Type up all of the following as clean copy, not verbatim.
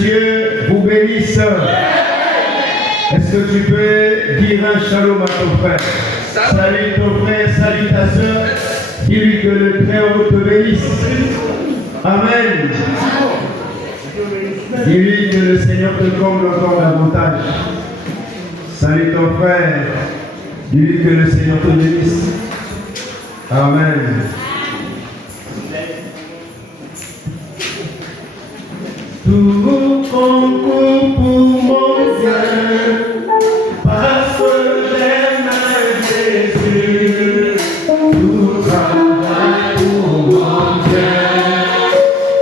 Dieu vous bénisse. Est-ce que tu peux dire un shalom à ton frère? Salut ton frère, salut ta soeur. Dis-lui que le Très-Haut te bénisse. Amen. Dis-lui que le Seigneur te comble encore davantage. Salut ton frère. Dis-lui que le Seigneur te bénisse. Amen. Tout concourt pour mon bien, parce que j'aime Jésus. Tout travaille pour mon bien,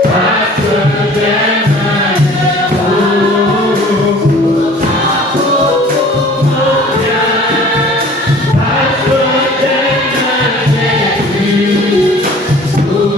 parce que j'aime Jésus. Tout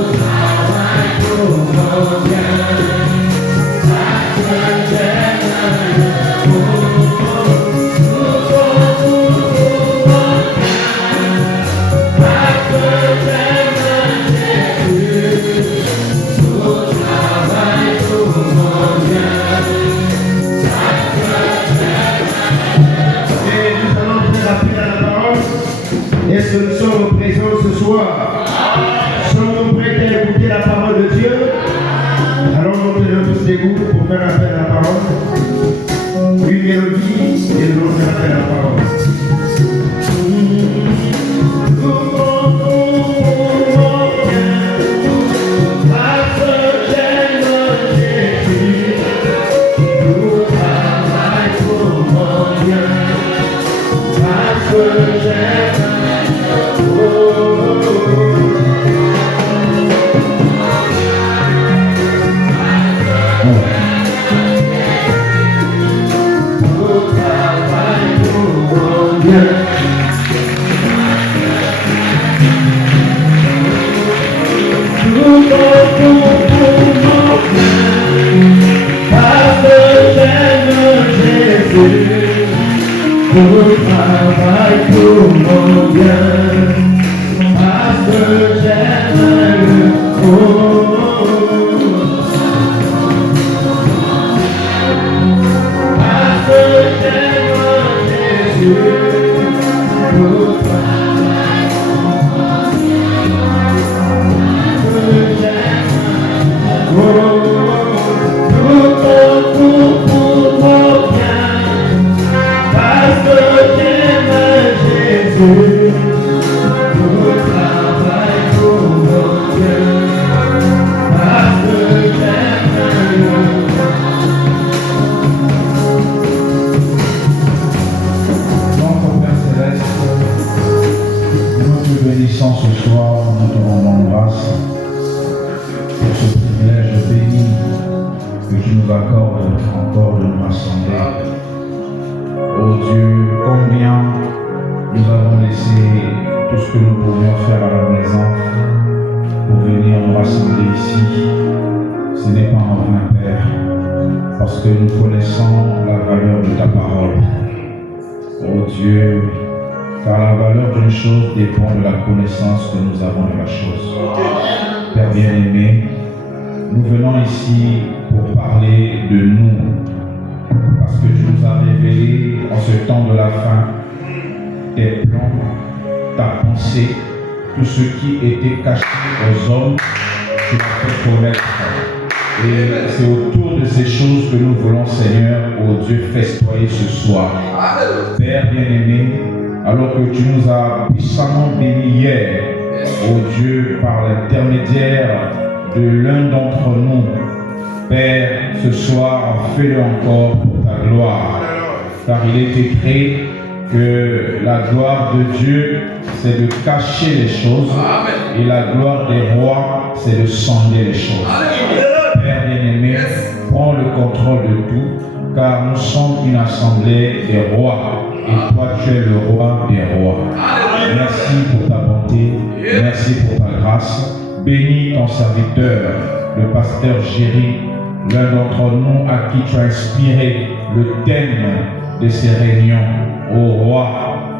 travaille pour mon bien, parce que j'aime Jésus. Tout travaille pour mon bien. Est-ce que nous sommes présents ce soir? Sommes-nous prêts à écouter la parole de Dieu? Allons monter tous les groupes pour faire appel à la parole. Une mélodie et nous allons faire appel à la parole. Tout travaille pour mon bien, parce que j'aime le parce que j'aime Jésus. Tout travaille pour mon bien, parce que j'aime tout concourt pour mon bien. Parce que j'aime Jésus, tout travaille pour mon bien. Parce que j'aime Donc, Père Céleste, nous te bénissons ce soir, nous te rendons grâce pour ce privilège béni que tu nous accordes encore de nous rassembler. Oh Dieu, combien nous avons laissé tout ce que nous pouvions faire à la maison pour venir nous rassembler ici. Ce n'est pas en vain, Père, parce que nous connaissons la valeur de ta parole. Oh Dieu, car la valeur d'une chose dépend de la connaissance que nous avons de la chose. Père bien-aimé, nous venons ici pour parler de nous, parce que tu nous as révélé en ce temps de la fin tes plans, ta pensée, tout ce qui était caché aux hommes, tu l'as fait connaître. Et c'est autour de ces choses que nous voulons, Seigneur, ô Dieu, festoyer ce soir. Père bien-aimé, alors que tu nous as puissamment bénis hier, ô Dieu, par l'intermédiaire de l'un d'entre nous, Père, ce soir, fais-le encore pour ta gloire. Car il est écrit, que la gloire de Dieu, c'est de cacher les choses. Et la gloire des rois, c'est de sonder les choses. Père bien-aimé, prends le contrôle de tout, car nous sommes une assemblée des rois. Et toi, tu es le roi des rois. Merci pour ta bonté, merci pour ta grâce. Bénis ton serviteur, le pasteur Géry, l'un d'entre nous à qui tu as inspiré le thème de ces réunions. Ô roi,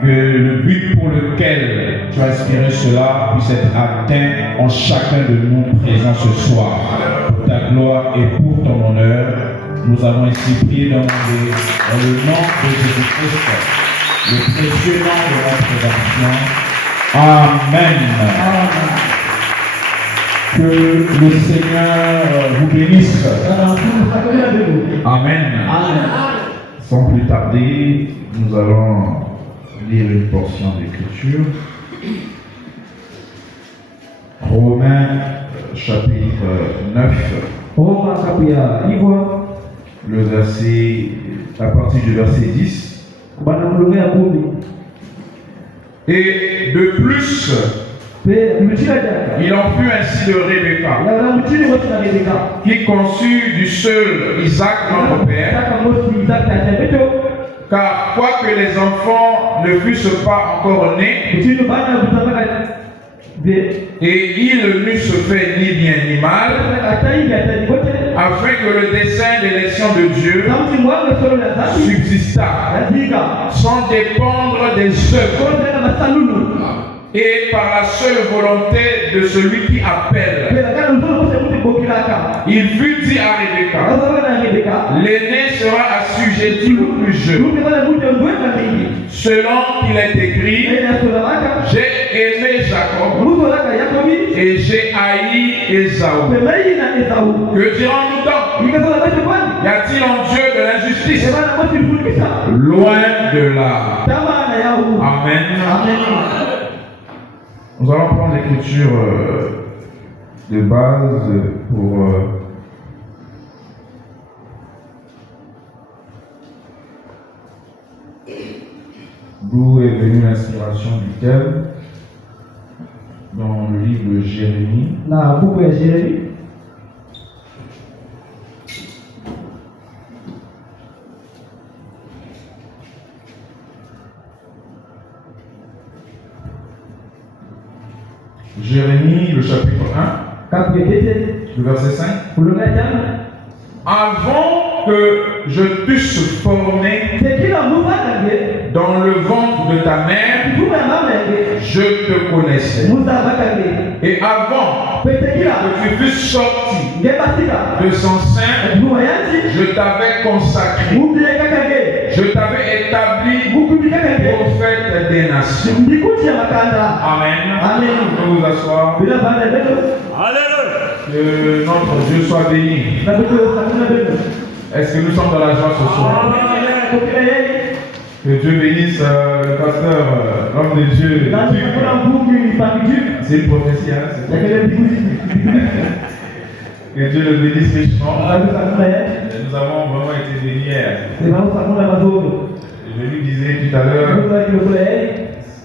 que le but pour lequel tu as inspiré cela puisse être atteint en chacun de nous présents ce soir. Pour ta gloire et pour ton honneur, nous avons ainsi prié dans le nom de Jésus-Christ, le précieux nom de notre rédemption. Amen. Que le Seigneur vous bénisse. Amen. Sans plus tarder, nous allons lire une portion d'écriture. Romains chapitre 9. Le verset, à partir du verset 10. Et de plus, il en fut ainsi de Rebecca, qui conçut du seul Isaac notre père, car quoique les enfants ne fussent pas encore nés, et ils n'eussent fait ni bien ni mal, afin que le dessein d'élection de Dieu subsistât, sans dépendre des œuvres, et par la seule volonté de celui qui appelle. Il fut dit à Rebecca, l'aîné sera assujetti au plus jeune, selon qu'il est écrit, j'ai aimé Jacob et j'ai haï Ésaü. Que dirons-nous donc? Y a-t-il en Dieu de l'injustice? Loin de là. Amen. Nous allons prendre l'écriture de base pour d'où est venue l'inspiration du thème dans le livre de Jérémie. Jérémie, le chapitre 1, le verset 5. Avant que je t'eusse formé dans le ventre de ta mère, je te connaissais. Et avant que tu fusses sorti de son sein, je t'avais consacré. Je t'avais établi prophète des nations. Amen. Nous nous asseoir. Que notre Dieu soit béni. Est-ce que nous sommes dans la joie ce soir? Que Dieu bénisse le pasteur, l'homme de Dieu. C'est une prophétie, hein? Que Dieu le bénisse richement. Nous avons vraiment été bénis hier. Je lui disais tout à l'heure,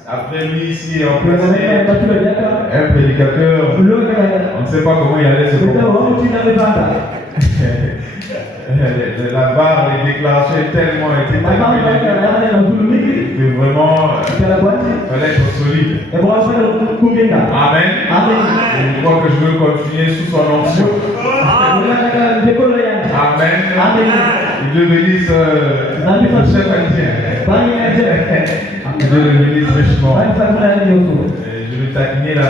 après lui ici, en place, un prédicateur, on ne sait pas comment il allait se comporter. La barre, les déclarations tellement été que vraiment, il fallait être solide. Amen. Je crois que je veux continuer sous son onction. Amen. Dieu bénisse le chef haïtien. Dieu le bénisse richement. Je vais taquiner la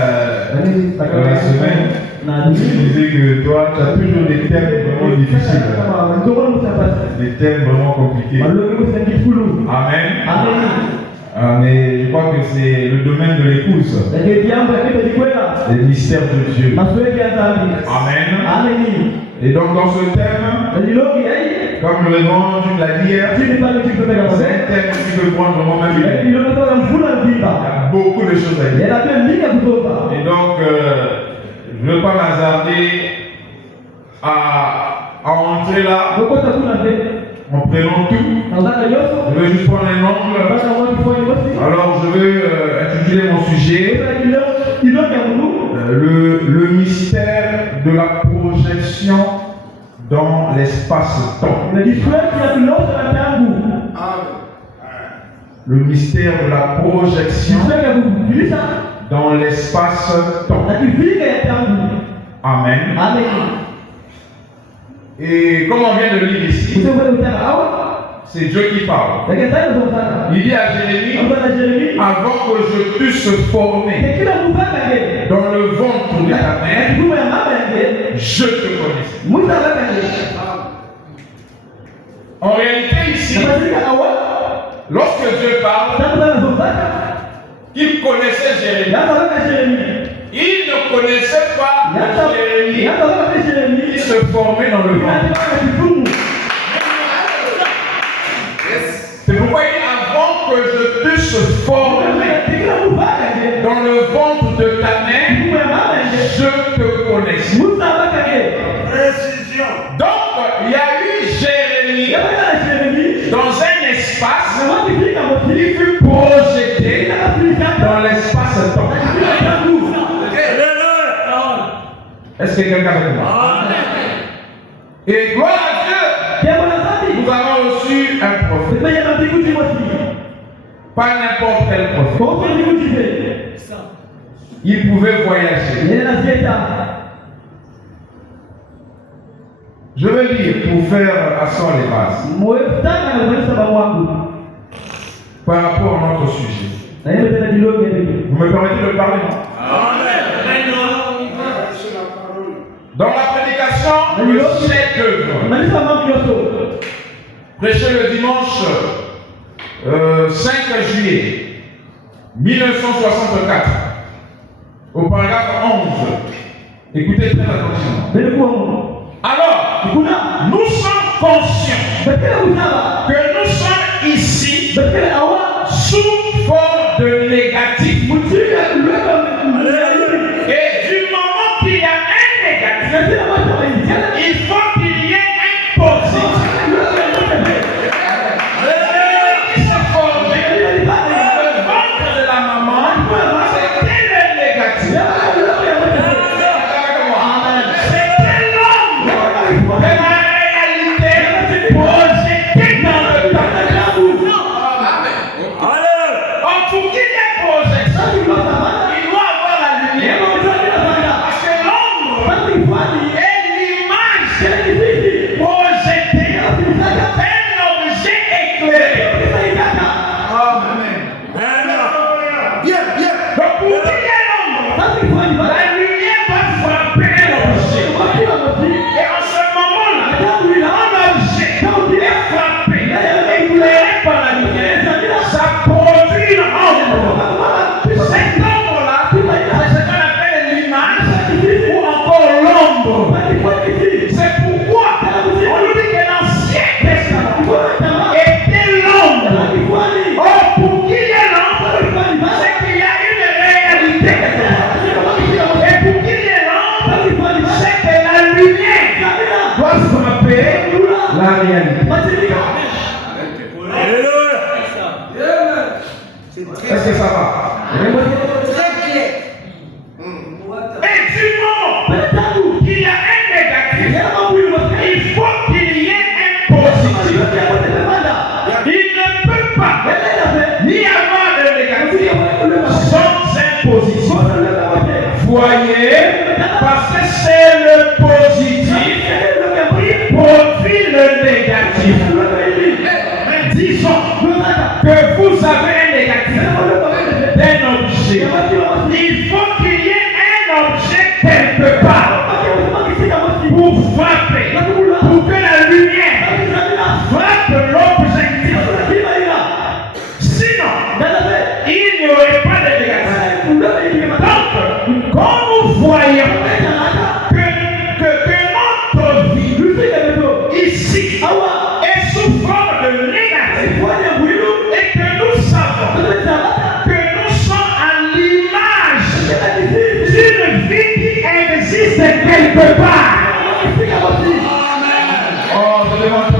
semaine. Je disais que toi, tu as toujours des thèmes vraiment difficiles. Des thèmes vraiment compliqués. Amen. Mais je crois que c'est le domaine de l'épouse. Les mystères de Dieu. Amen. Et donc dans ce thème, comme le révérend Dieu l'a dit hier, c'est un thème qui peut prendre vraiment même une heure. Il y a beaucoup de choses à dire. Et donc, je ne veux pas m'hasarder à entrer là. En prenant tout, je vais juste prendre un angle. Alors je vais intituler mon sujet le mystère de la projection dans l'espace-temps. Le mystère de la projection dans l'espace-temps. Amen. Et comme on vient de lire ici, c'est Dieu qui parle. Il dit à Jérémie, avant que je puisse former dans le ventre de ta mère, je te connaissais. En réalité ici, lorsque Dieu parle, il connaissait Jérémie. Il ne connaissait pas Jérémie qui se formait dans le ventre. C'est pourquoi il dit avant que je puisse former dans le ventre de ta mère, je te connaissais. Donc il y a eu Jérémie dans un espace, il fut projeté dans l'espace-temps. Est-ce que quelqu'un veut moi? Et gloire à Dieu, nous avons reçu un prophète. Pas n'importe quel prophète. Il pouvait voyager. Je vais lire pour faire asseoir les bases. Par rapport à notre sujet. Vous me permettez de parler, non? Dans la prédication, le chef-d'œuvre, prêché le dimanche 5 juillet 1964, au paragraphe 11. Écoutez très attentivement. Alors, nous sommes conscients que nous sommes ici sous forme de négatif. Et du moment qu'il y a un négatif, il faut qu'il y ait un positif. Qui s'est formé le ventre de la maman, c'était le négatif. C'était l'homme de la réalité projeté dans le temps. Pour qu'il y ait projection, il doit avoir la lumière. Parce que l'ombre est l'image projetée d'un objet éclairé. Amen. Donc pour qu'il y ait l'ombre, la lumière va frapper l'objet. Et en ce moment-là, l'objet est frappé, éclairé par la lumière. Ça produit l'ombre. Cette ombre-là, c'est ce qu'on appelle l'image ou encore l'ombre. C'est pourquoi on nous dit que l'Ancien Testament était l'ombre. Or, pour qu'il y ait l'ombre, c'est qu'il y a une réalité. Et pour qu'il y ait l'ombre, c'est que la lumière doit frapper la réalité. Est-ce que ça va? Très clair. Et du moment qu'il y a un négatif, il faut qu'il y ait un positif. Il ne peut pas ni avoir de négatif sans un positif. Voyez, parce que c'est le positif qui produit le négatif. Disons que vous avez un négatif d'un objet. Il faut qu'il y ait un objet quelque part pour frapper, pour que la lumière frappe l'objectif. Sinon, il n'y aurait pas de négatif. Donc, quand nous voyons que notre vie ici est sous forme de négatif, et que nous savons que nous sommes à l'image d'une vie qui existe quelque part. Oh, je demande de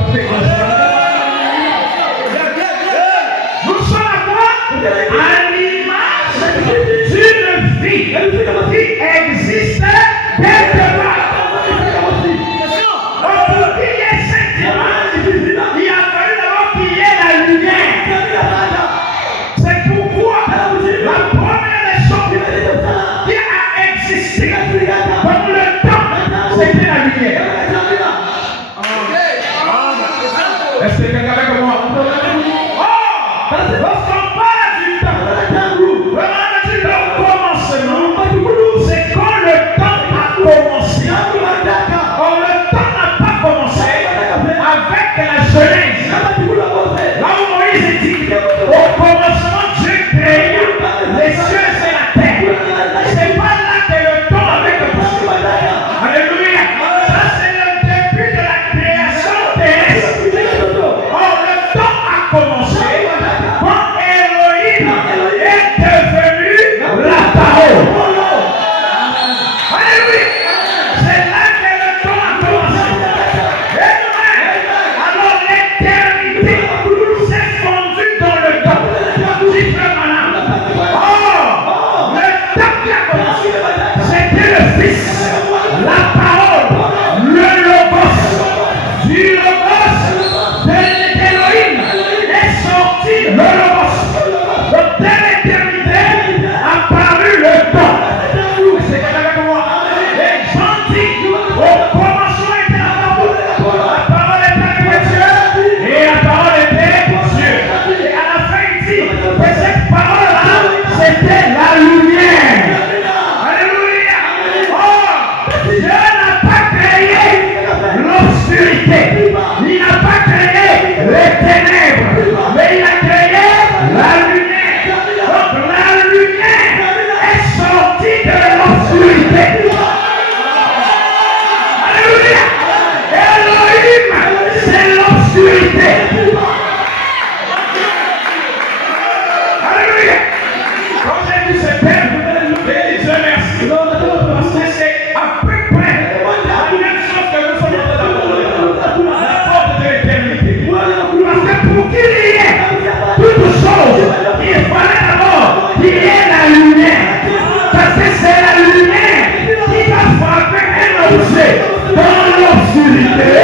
que c'est la lumière qui va frapper un objet dans l'obscurité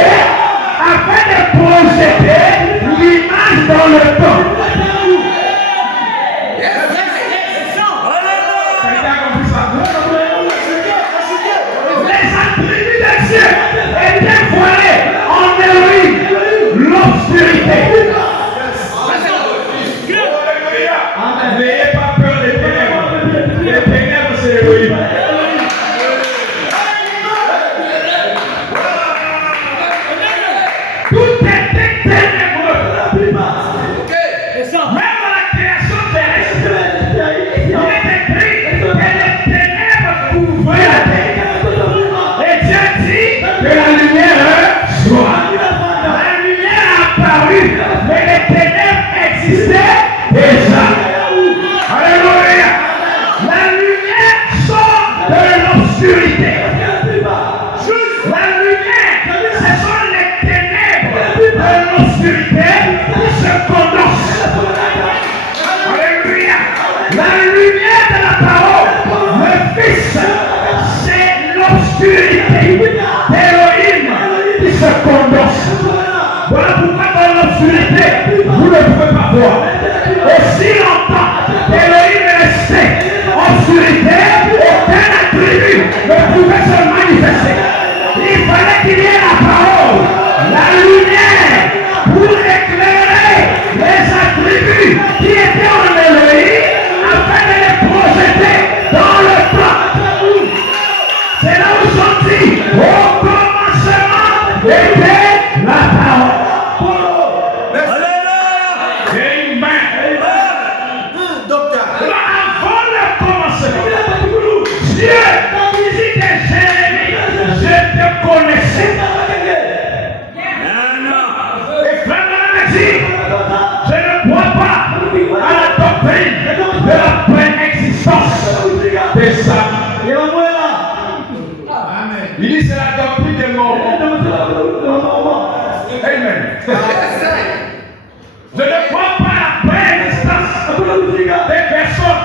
afin de projeter l'image dans le temps. Les attributs de Dieu étaient voilés en Élohim, l'obscurité. N'ayez pas peur des ténèbres. Les ténèbres, c'est Elohim. Tout était ténébreux. Même dans la création terrestre, il est écrit que les ténèbres couvraient la terre. Et Dieu dit que la lumière soit. La lumière a apparu, mais les ténèbres existaient déjà. Alléluia. La lumière sort de l'obscurité. La lumière, ce sont les ténèbres de l'obscurité qui se condensent. Alléluia. La lumière de la parole, le Fils, c'est l'obscurité d'Élohim qui se condense. Voilà pourquoi dans l'obscurité, vous ne pouvez pas voir. Aussi longtemps qu'Élohim est resté obscurité, aucun attribut ne pouvait se manifester. Il fallait qu'il y ait la parole, la lumière, pour éclairer les attributs qui étaient en Élohim afin de les projeter dans le temps. C'est là où sont dit, au commencement était la parole. Avant le commencement, Dieu dit que Jérémie, je te connaissais. Et frère me dit, je ne crois pas à la doctrine de la préexistence des âmes. Il dit c'est la doctrine des morts. Amen. Je ne crois pas à la préexistence des personnes.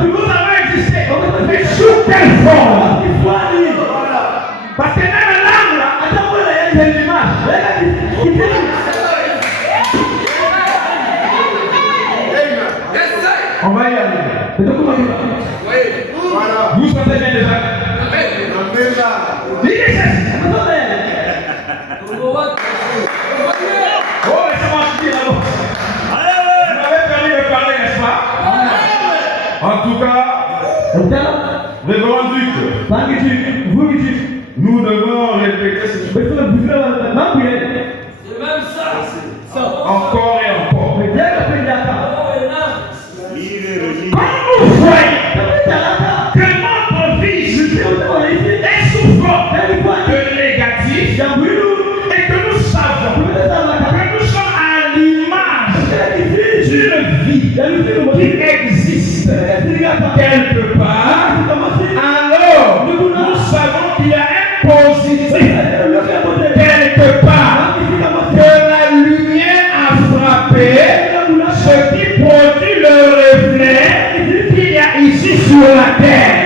Nous avons existé. Mais sous quelle forme? Parce que même l'âme là, c'est l'image. On va y aller. Vous sentez bien déjà? Dis oh, laissez-moi dire là-bas. Vous m'avez permis de parler, n'est-ce pas? En tout cas, révérend Duc, nous devons répéter ce truc. Encore et encore. Quand nous voyons que notre vie est souffrante de négatif et que nous savons que nous sommes à l'image d'une vie qui existe quelque part, alors nous savons qu'il y a un positif quelque part, que la lumière a frappé ce qui produit le reflet qu'il y a ici sur la terre.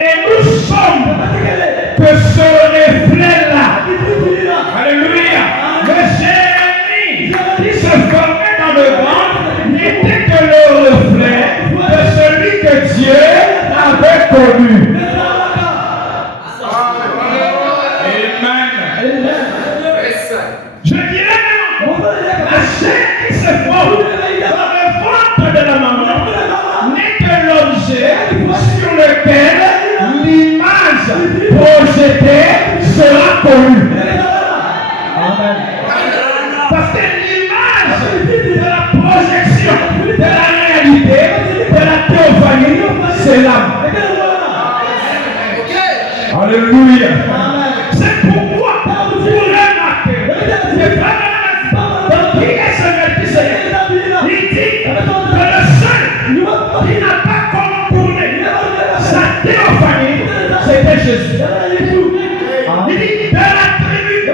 Et nous sommes que ce reflet-là, alléluia, le Jérémie qui se formait dans le ventre n'était que le reflet de celui que Dieu avait connu. Amen. Je dirais non, la chair qui se forme dans le ventre de la maman n'est que l'objet sur lequel l'image projetée sera connue. Amen. Parce que l'image de la projection de la réalité, de la théophanie, c'est l'âme. Alléluia. C'est pourquoi vous remarquez, c'est pas dans qui est ce Melchisédek. Il dit que le seul qui n'a pas contourné sa théophanie, c'était Jésus. Il dit de la tribu, il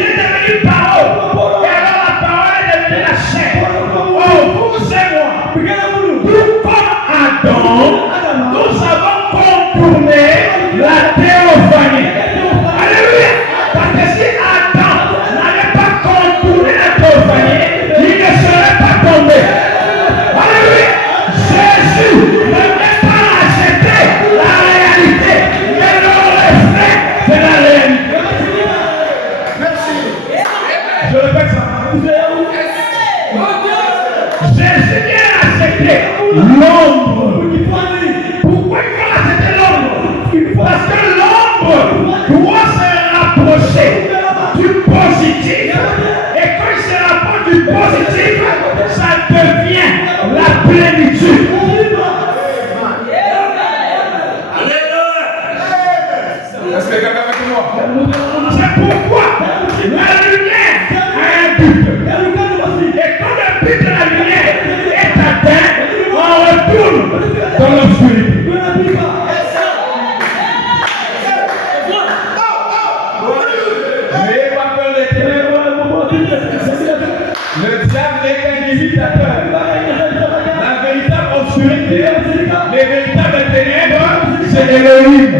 est devenu parole. Et alors la parole est devenue la chair. Oh, vous et moi, tout comme Adam, dans l'obscurité. N'ayez pas peur des ténèbres. Le diable n'est qu'un imitateur. La véritable obscurité, les véritables ténèbres, c'est Elohim.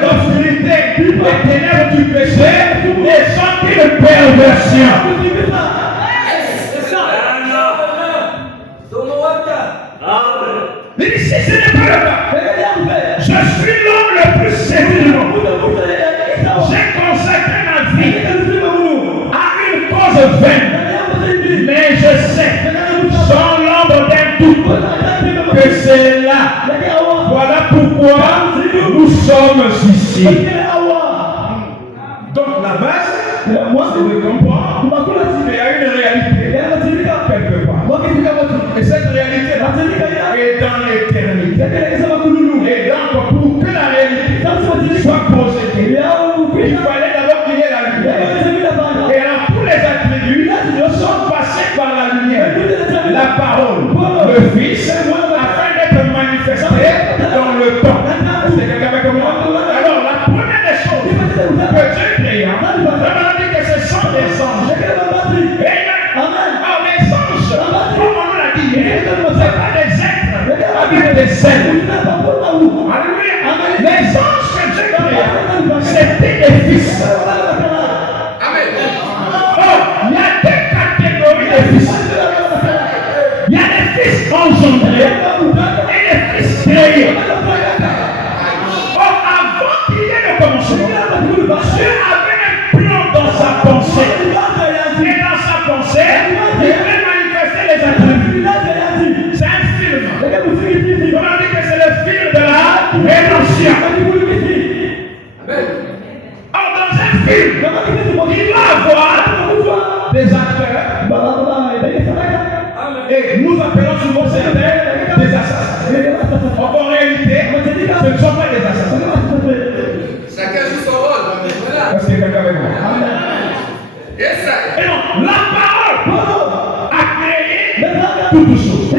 L'obscurité, les ténèbres du péché, les sentiers de perversion. Il dit, si ce n'est pas le cas, je suis l'homme le plus séduit du monde. J'ai consacré ma vie à une cause vaine. Mais je sais, sans l'ombre d'un doute, que c'est là. Voilà pourquoi nous sommes ici. Donc la base, c'est de comprendre qu'il y a une réalité quelque part. Et cette réalité-là est dans l'éternité. Et donc pour que la réalité soit posée, il fallait d'abord qu'il y ait la lumière. Et alors tous les attributs sont passés par la lumière. La parole, le Fils, afin d'être manifesté dans le temps. C'est quelqu'un avec moi. Alors la première des choses que Dieu créa, on dit que ce sont des anges. Amen. Alors les anges, comme on l'a dit, ce n'est pas des êtres avec des ailes. Alléluia. Les anges que Dieu créa, c'était des fils. Amen. Oh, il y a deux catégories de fils. Il y a des fils engendrés et des fils créés. Or, avant qu'il y ait le commencement, Dieu avait un plan dans sa pensée. Et dans sa pensée, il voulait manifester les attributs. C'est un film. On dit que c'est le film de la rédemption. Or, dans un film, il va avoir des acteurs. Et nous appelons souvent certains des assassins. En réalité, ce ne sont pas des assassins. Chacun joue son rôle. Est-ce qu'il y a quelqu'un avec moi? Yes, sir. Et donc, la parole a créé toutes choses.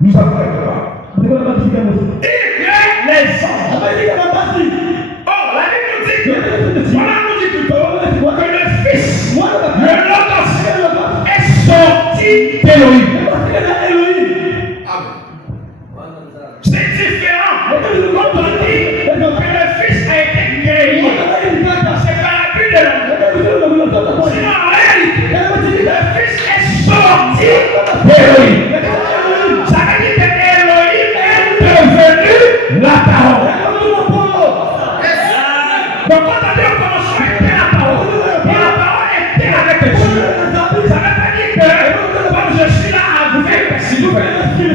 Nous avons quelque part. Il crée les anges. Or, la Bible nous dit que, voilà, nous dit plutôt que le Fils, le Logos, est sorti d'Élohim. C'est différent. Quand on dit que le Fils a été créé, c'est par la vue de l'homme. Sinon, en réalité, le Fils est sorti d'Élohim. Ça veut dire que Élohim est devenu la parole. Donc, quand on dit au commencement était la parole, et la parole était avec Dieu, ça ne veut pas dire que comme je suis là avec Sylvain.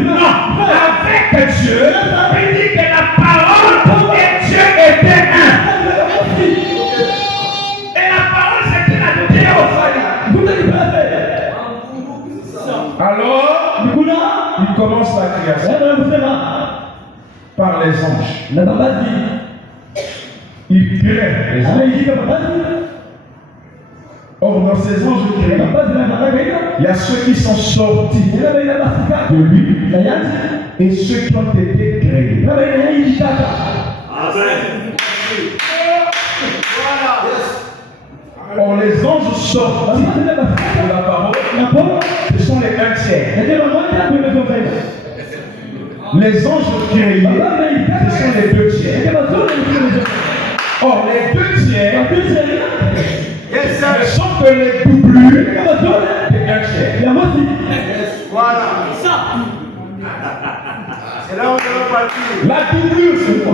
Non, avec Dieu, il dit que la parole et Dieu étaient un. Et la parole c'était la théophanie. Alors, il commence la création par les anges. Il crée les anges. Or, dans ces anges créés, il y a ceux qui sont sortis de lui et ceux qui ont été créés. Amen. Or, les anges sortis de la parole, ce sont les un tiers. Les anges créés, ce sont les deux tiers. Or, les deux tiers ne sont que les doublures des un tiers. Voilà. C'est là où on va partir. La doublure, c'est quoi?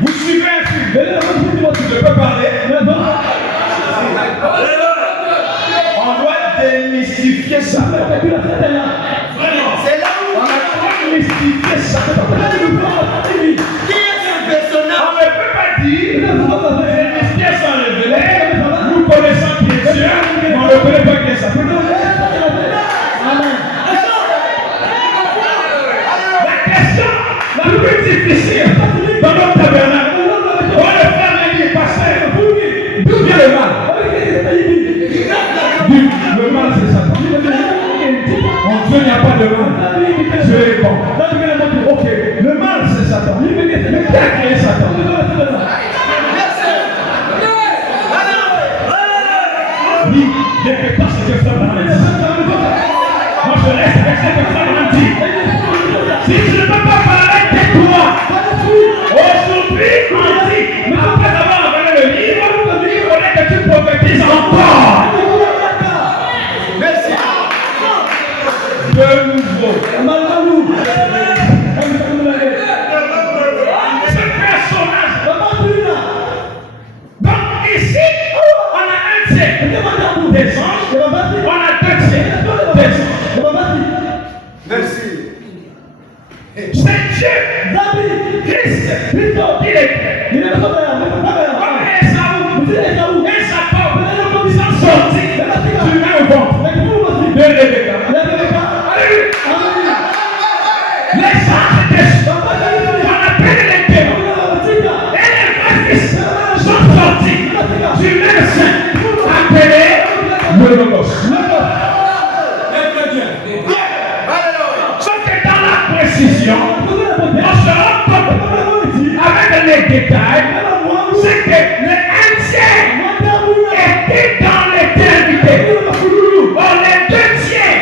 Vous suivez un film. Je peux parler. On doit démystifier ça. C'est là où On a démystifié ça. qui est ce personnage? On ne peut pas dire les mystères sont révélés. Nous connaissons qui est Dieu, mais on ne connaît pas qui est Satan. La question la plus difficile dans notre tabernacle, on le frère m'a dit, pasteur, d'où vient le mal? Le mal, c'est Satan. En Dieu, il n'y a pas de mal. Dieu est dépend. Ok, le mal c'est Satan. Mais qui a créé Satan? Oui, je ne fais pas ce que Satan m'a dit. Moi je reste avec ce que Satan m'a dit. Si je ne peux pas parler de toi, aujourd'hui on dit, après avoir envoyé le livre, il faudrait que tu prophétises encore. Merci. De nouveau. Ce personnage. Donc ici, on a un tiers des anges, on a deux tiers des anges. Merci. C'est Dieu, Christ, il est comme Esaü et Jacob, ils sont sortis du même ventre de Rebecca. Alléluia. Les anges étaient on appelle les démons et les vrais fils sont sortis du même sein appelé le Logos. Sauf que dans la précision, on se rend compte avec les détails, c'est que les anciens étaient dans l'éternité. Or les deux tiers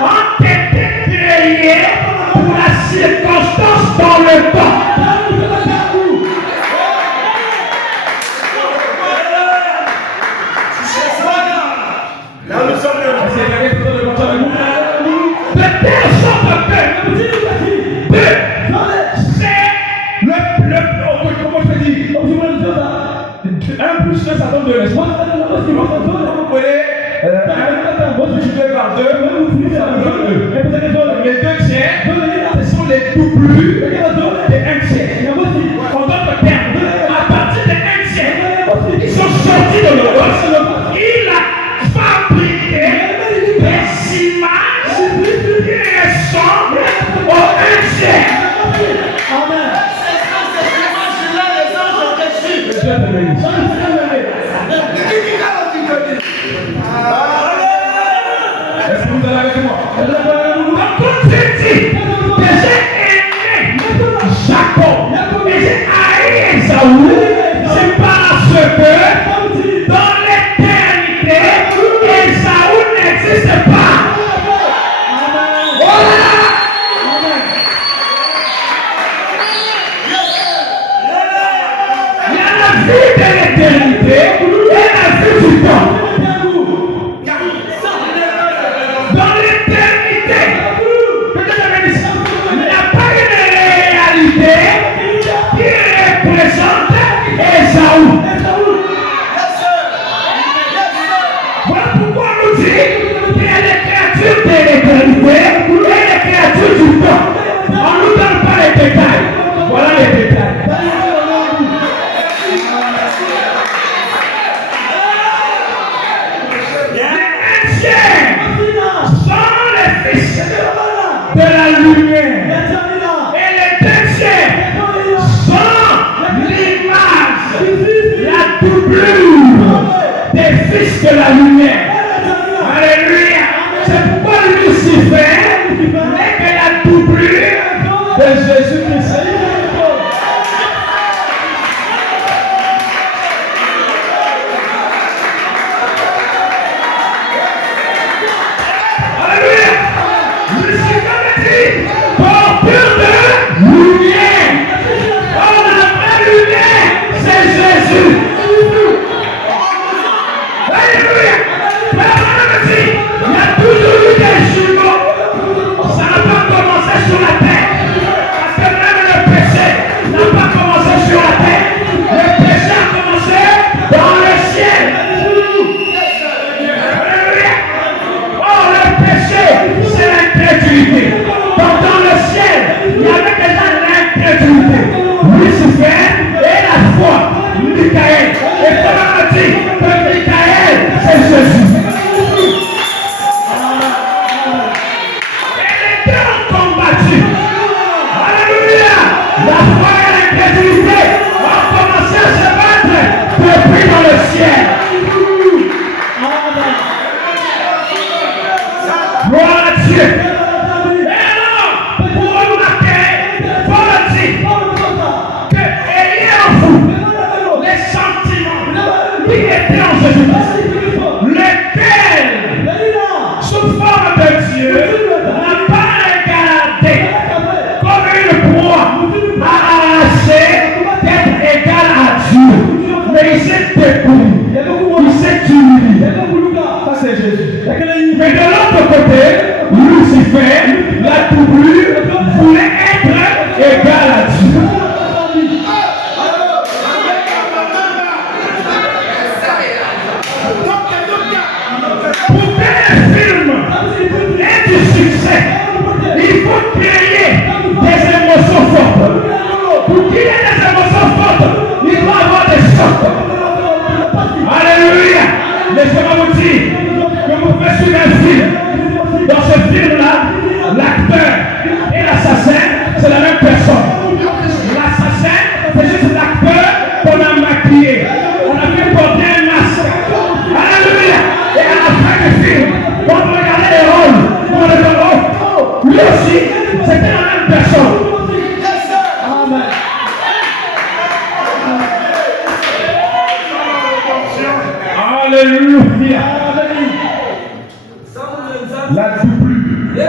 ont été créés pour la circonstance dans le temps. Là, nous sommes le De telle sorte que c'est comment je peux dire, 1 plus 2 ça donne 2. Vous prenez 1 multiplié par 2, ça vous donne 2. Les deux tiers, ce sont les doublures de 1 tiers. En d'autres termes, à partir de 1 tiers, ils sont sortis de l'Ogos. Il a fabriqué des images qui ressemblent au 1 tiers. Amen. Est-ce que vous allez avec moi? Donc, comme je dis, que j'ai aimé Jacob et j'ai haï Esaü, c'est parce que dans l'éternité, Esaü n'existe pas. Voilà. Il y a la vie de l'éternité et la vie du temps. Dans l'éternité, il n'y a pas une réalité qui représente Esaü. Voilà pourquoi on nous dit qu'il y a les créatures de l'éternité et les créatures du temps. On ne nous donne pas les détails. Voilà les détails. De la lumière et les deux tiers sont l'image, la doublure des fils de la lumière. Alléluia. C'est pourquoi Lucifer n'est que la doublure de Jésus-Christ. Porteur de lumière. Or la vraie lumière, c'est Jésus. Alléluia. Il y a toujours eu des jumeaux. Ça n'a pas commencé sur la terre. Parce que même le voulait être égal à Dieu. Pour que un film ait du succès, il faut créer des émotions fortes. Pour qu'il y ait des émotions fortes, il faut avoir des chocs. Alléluia. Laissez-moi vous dire que vous pouvez suivre un film. Dans ce film-là, l'acteur et l'assassin, c'est la même personne. L'assassin, c'est juste l'acteur qu'on a maquillé. On a fait porter un masque. Alléluia. Et à la fin du film, quand vous regardez les rôles, vous regardez, oh, lui aussi, c'était la même personne. Amen. Alléluia. La doublure. Il y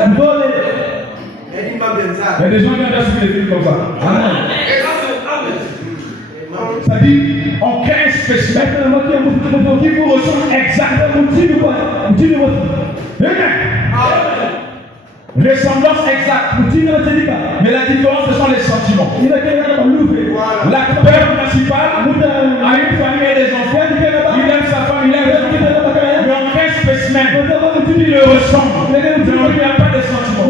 a des gens qui ont déjà suivi des films comme ça. Amen. Ça dit, en 15 spécimens qui vous ressemblent exactement. Ressemblance exacte. Mais la différence, ce sont les sentiments. L'acteur principal a une famille et des enfants. Il aime sa femme, il aime les enfants. Mais en 15 spécimens, il le ressemble. Mais il n'y a pas de sentiments.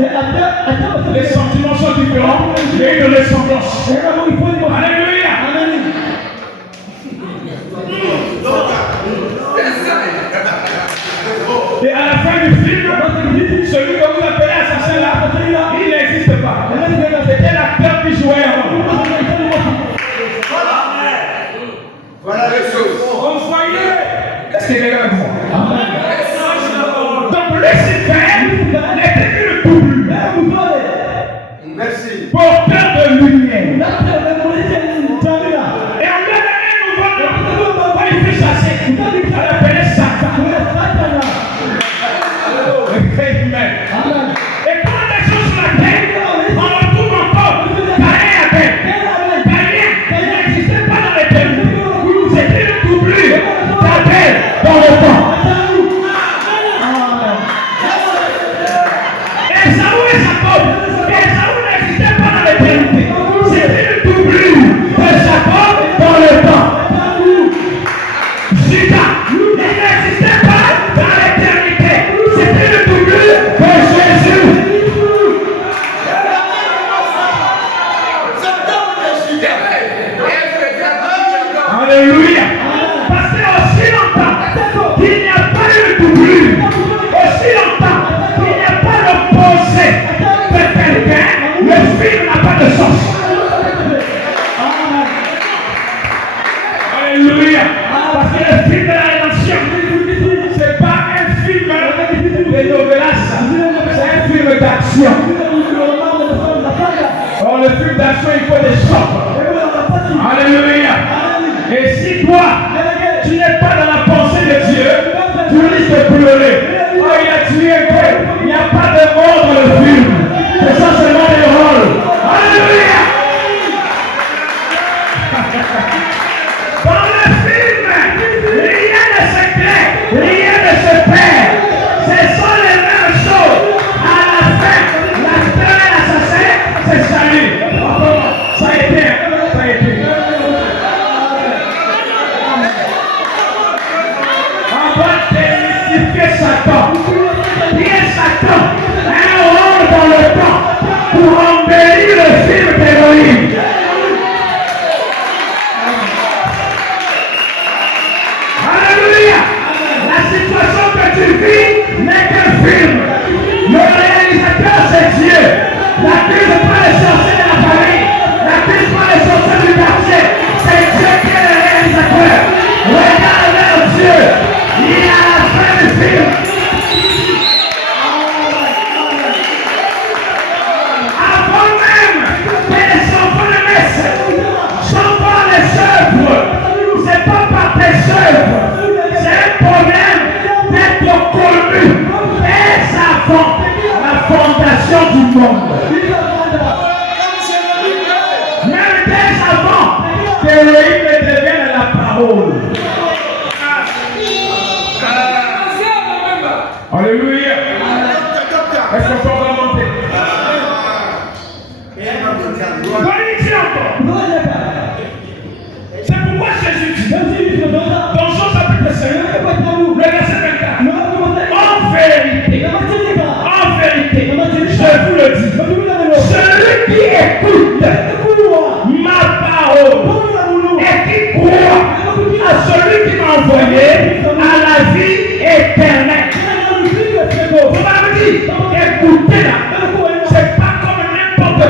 Les sentiments sont différents, mais une ressemblance. Alléluia. Et à la fin du film, celui que vous appelez assassin là, il n'existe pas. C'était l'acteur qui jouait avant. Voilà les choses. Vous voyez? Est-ce que quelqu'un me croit? Donc Lucifer n'était qu'une double. Merci. Porteur de lumière. Et on lui a donné un nouveau nom. Quand il fut chassé, on l'appelait Satan. Amen. Et quand les choses sur la terre, on retrouve encore Caïn et Abel. Caïn n'existait pas dans l'éternité. C'était une doublure d'Abel dans le temps. Esaü et Jacob. Esaü n'existait pas dans l'éternité. C'était une doublure de Jacob dans le temps. Judas n'existait pas dans l'éternité. C'était une doublure de Jésus. Alléluia. Parce que aussi longtemps qu'il n'y a pas eu de doublure, aussi longtemps qu'il n'y a pas d'opposé de quelqu'un, le film n'a pas de sens. Alléluia. Parce que le film de la rédemption, c'est pas un film de novelas, c'est un film d'action. Or le film d'action, il faut des chocs. Alléluia. Et si toi, tu n'es pas dans la pensée de Dieu, tu risques de pleurer. Oh, il a tué un peu. Il n'y a pas de mort dans le film. C'est ça seulement des rôles. Alléluia. Dans le film, rien ne s'éclaire, rien ne se perd. Ce sont les mêmes choses. À la fin, l'acteur et l'assassin, c'est salut. Ça a été, ça a été. On va démystifier Satan. Qui est Satan? Un rôle dans le temps pour embellir le film d'héroïne. Alléluia. La situation que tu vis n'est qu'un film. Le réalisateur, c'est Dieu. N'accuse pas les sorciers de la famille. N'accuse pas les sorciers du quartier. C'est Dieu qui est le réalisateur. Regarde vers Dieu. Il est à la fin du film. Avant même que les enfants ne naissent, sans voir les œuvres, c'est pas par tes œuvres. C'est un problème d'être connu dès avant la fondation du monde. Même dès avant que l'Élohim ne devienne la parole. Alléluia. Est-ce qu'on peut remonter?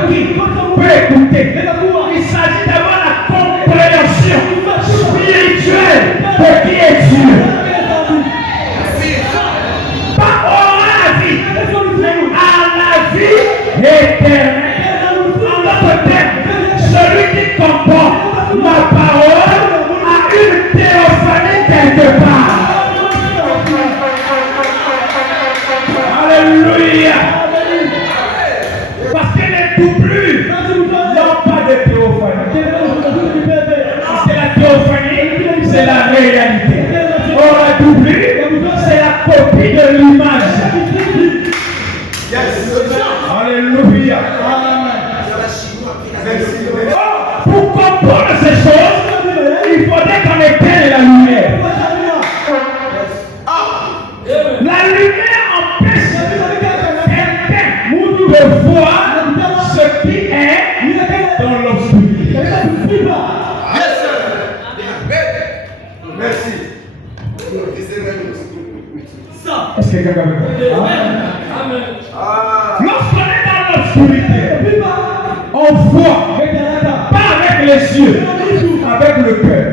qui peut écouter. Il s'agit d'avoir la compréhension spirituelle de qui est Dieu. Pas à la vie, mais à la vie éternelle. En d'autres termes, celui qui comporte ma parole a une théophanie quelque part. Alléluia. Parce que les doublures n'ont pas de théophanie. Parce que la théophanie, c'est la réalité. Or, la doublure, c'est la copie de l'image. Alléluia. Pour comprendre ces choses, il faudrait qu'on éteigne la lumière. La lumière empêche quelqu'un de voir ce qui est dans l'obscurité. Merci. Est-ce que quelqu'un veut comprendre? Lorsqu'on est dans l'obscurité, on voit pas avec les yeux, avec le cœur.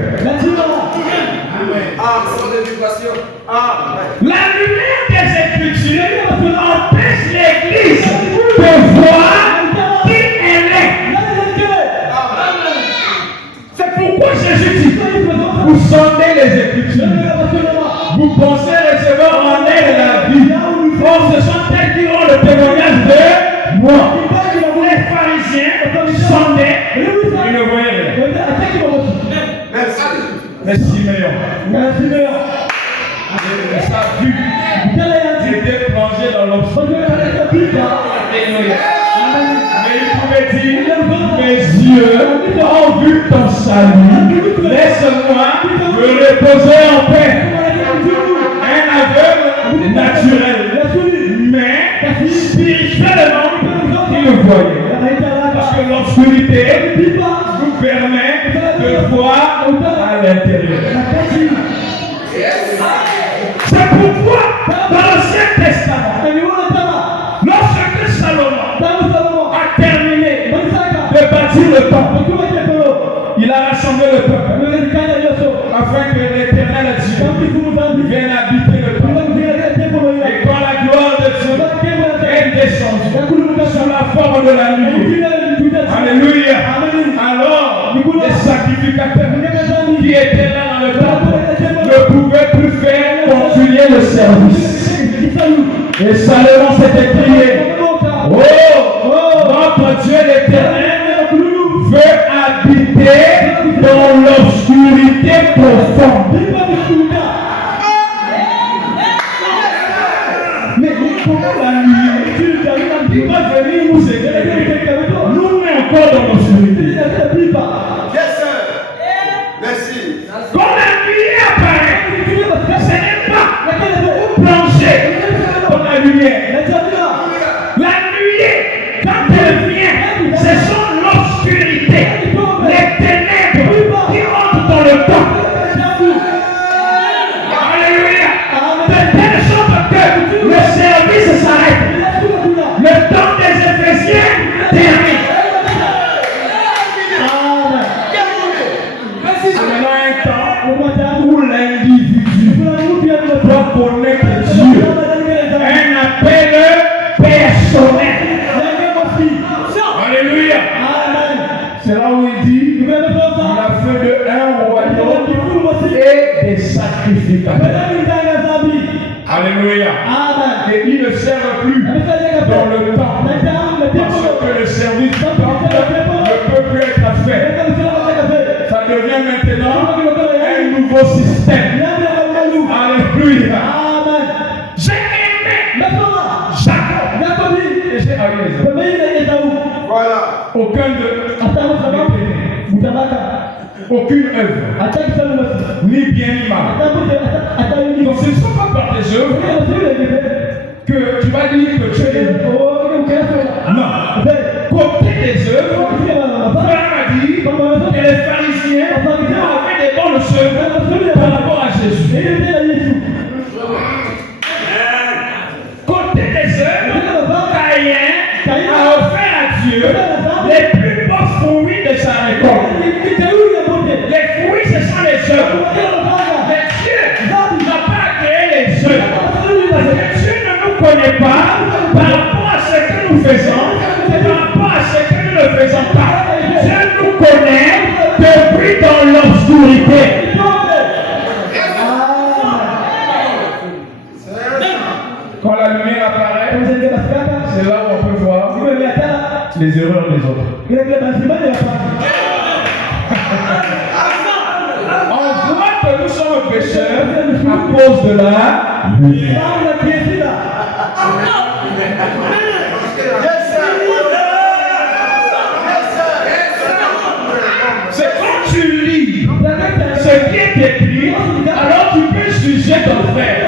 La lumière des Écritures empêche l'Église de voir qui elle est. C'est pourquoi Jésus dit, vous sondez les Écritures, vous pensez recevoir en elle la vie. Or, ce sont elles qui ont le témoignage de moi. Les pharisiens sondaient, ils ne voyaient rien. Les Siméons. Sa vue était plongée dans l'obscurité. Mais il pouvait dire, mes yeux ont vu ton salut. Laisse-moi me reposer en paix. Un aveugle naturel, mais spirituellement, il le voyait. Parce que l'obscurité nous permet de voir à l'intérieur. C'est pourquoi dans l'Ancien Testament, lorsque Salomon a terminé de bâtir le temple, il a rassemblé le peuple afin que l'Éternel Dieu vienne habiter le temple. Et quand la gloire de Dieu est descendue sous la forme de la nuit, alléluia, alors les sacrificateurs qui étaient là dans le temple ne pouvaient plus faire continuer le service. Et Salomon s'était crié, oh, notre Dieu l'Éternel veut habiter dans l'obscurité profonde. Mais comment la lumière va venir nous aider? Nous met encore dans l'obscurité. Merci. Quand la nuit apparaît, ce n'est pas pour plonger dans la lumière. La nuit, quand elle vient, ce sont l'obscurité, les ténèbres qui entrent dans le temps. Alléluia. De telle sorte que le service s'arrête. Le temps des Éphésiens termine. Maintenant un temps où l'individu doit connaître Dieu. Un appel personnel. Alléluia. C'est là où il dit, il a fait de un royaume et des sacrificateurs. Alléluia. Et il ne sert plus dans le temps. Parce que le service du temple ne peut plus être fait. Ça devient maintenant un nouveau système. Alléluia. J'ai aimé Jacob et j'ai haï Ésaü. Voilà. Aucun de aucune œuvre, ni bien ni mal. Donc ce ne sont pas par tes œuvres que tu vas dire que tu es. Non. Côté des œuvres, Frère a dit que les pharisiens avaient des bonnes œuvres par rapport à Jésus. Côté des œuvres, Caïn a offert à Dieu les plus beaux fruits de sa récolte. Les fruits, ce sont les œuvres. Mais Dieu n'a pas créé les œuvres. Parce que Dieu ne nous connaît pas par rapport à ce que nous faisons, par rapport à ce que nous ne faisons pas. Dieu nous connaît depuis dans l'obscurité. Quand la lumière apparaît, c'est là où on peut voir les erreurs des autres. On voit que nous sommes pécheurs à cause de la lumière. C'est quand tu lis ce qui est écrit, alors tu peux juger ton frère.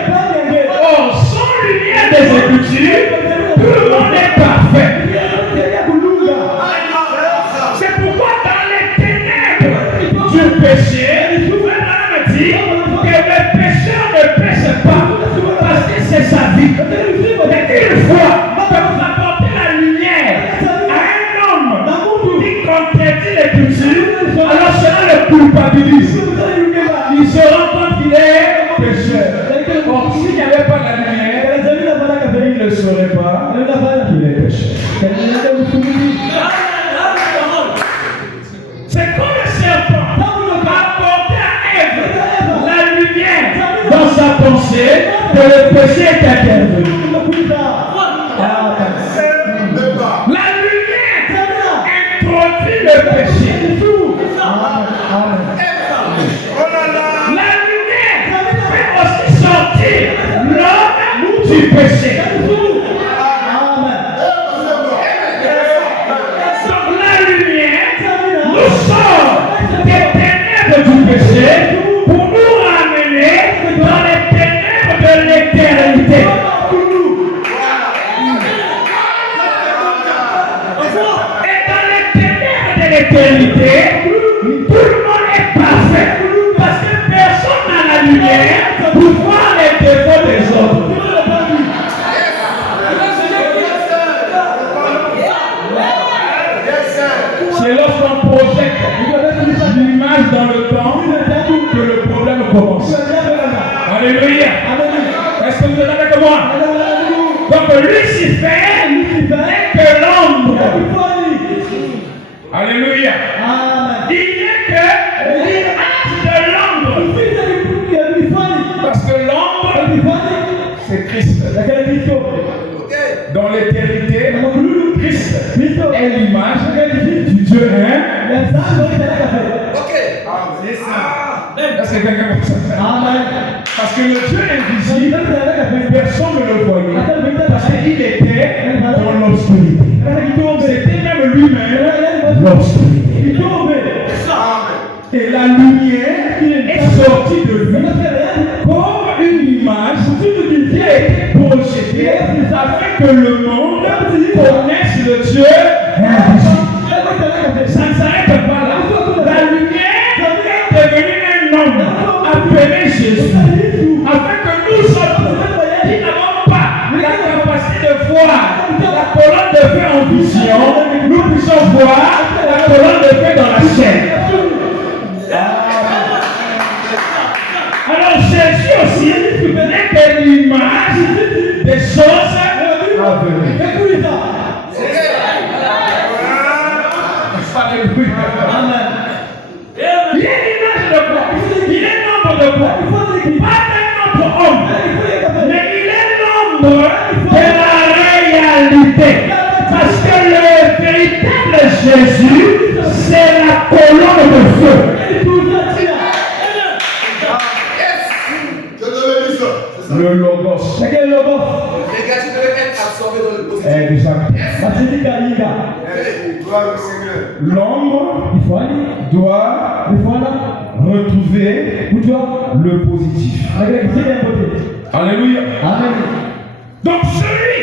Or, sans lumière des Écritures, tout le monde est parfait. C'est pourquoi dans les ténèbres du péché, le Frère me dit que le pécheur ne pêche pas parce que c'est sa vie. Mais une fois que vous apportez la lumière à un homme qui contredit l'Écriture, alors cela le culpabilise. Il se rend compte qu'il est pécheur. Or, s'il n'y avait pas la lumière, il ne saurait pas qu'il est pécheur. C'est comme le serpent a apporté à Ève la lumière dans sa pensée que le péché est intervenu. La lumière introduit le péché. La lumière fait aussi sortir l'homme du péché. Donc la lumière nous sort des ténèbres du péché pour nous ramener dans les ténèbres de l'éternité. Et dans les ténèbres de l'éternité, tout le monde est parfait. Parce que personne n'a la lumière pour voir les défauts des autres. C'est lorsqu'on projette l'image dans le temps que le problème commence. Alléluia. Est-ce que vous êtes avec moi? Donc Lucifer n'est que l'ombre. Alléluia. Il n'est que l'image de l'ombre. Parce que l'ombre, c'est Christ. Dans l'éternité, Christ est l'image du Dieu un. Est-ce que quelqu'un comme ça? Parce que le Dieu invisible, personne ne le voyait. Parce qu'il était dans l'obscurité. C'était même lui-même l'obscurité. Et la lumière est sortie de lui comme une image qui a été projetée afin que le monde connaisse le Dieu invisible. Ça ne s'arrête pas là. La lumière est devenue un homme appelé Jésus. Afin que nous autres qui n'avons pas la capacité de voir la colonne de feu en vision, nous puissions voir la colonne de feu dans la chair. Alors Jésus aussi n'est que l'image des choses à venir. Alléluia. Il est l'image de quoi? Il est l'ombre de quoi? Pas un autre homme, mais il est l'ombre de la réalité. Parce que le véritable Jésus, c'est la colonne de feu. Le logos. C'est quel logos? Les négatifs devaient être absorbés dans le positif. Exactement. L'ombre doit retrouver le positif. Alléluia. Amen. Donc celui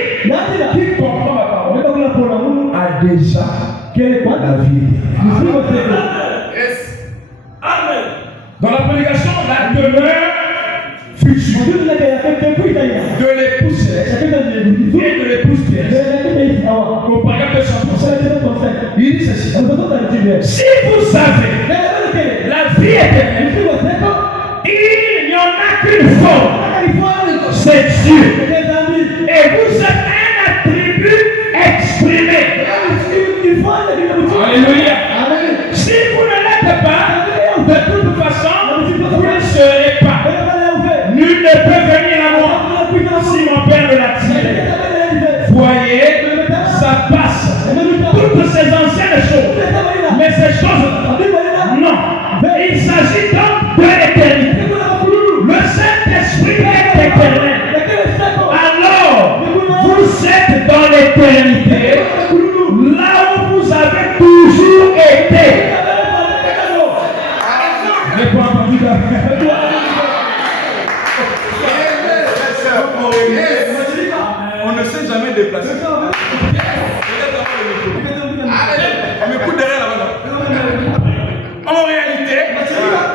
qui comprend ma parole a déjà la vie. Yes. Amen. Dans la prédication, la demeure future de l'épouse céleste et de l'épouse terrestre. Au paragraphe 237, il Il dit ceci. Si vous savez la vie éternelle, il n'y en a qu'une forme, c'est Dieu. Et vous êtes un attribut exprimé. Alléluia. Si vous ne l'êtes pas, de toute façon, vous ne serez pas. Nul ne peut venir à moi si mon Père ne l'attire. Voyez, ça passe. Toutes ces anciennes choses. Mais ces choses, non. Il s'agit donc de l'éternité. Le Saint-Esprit est éternel. Alors, vous êtes dans l'éternité, là où vous avez toujours été. On ne s'est jamais déplacé. On m'écoute derrière là-bas. En réalité,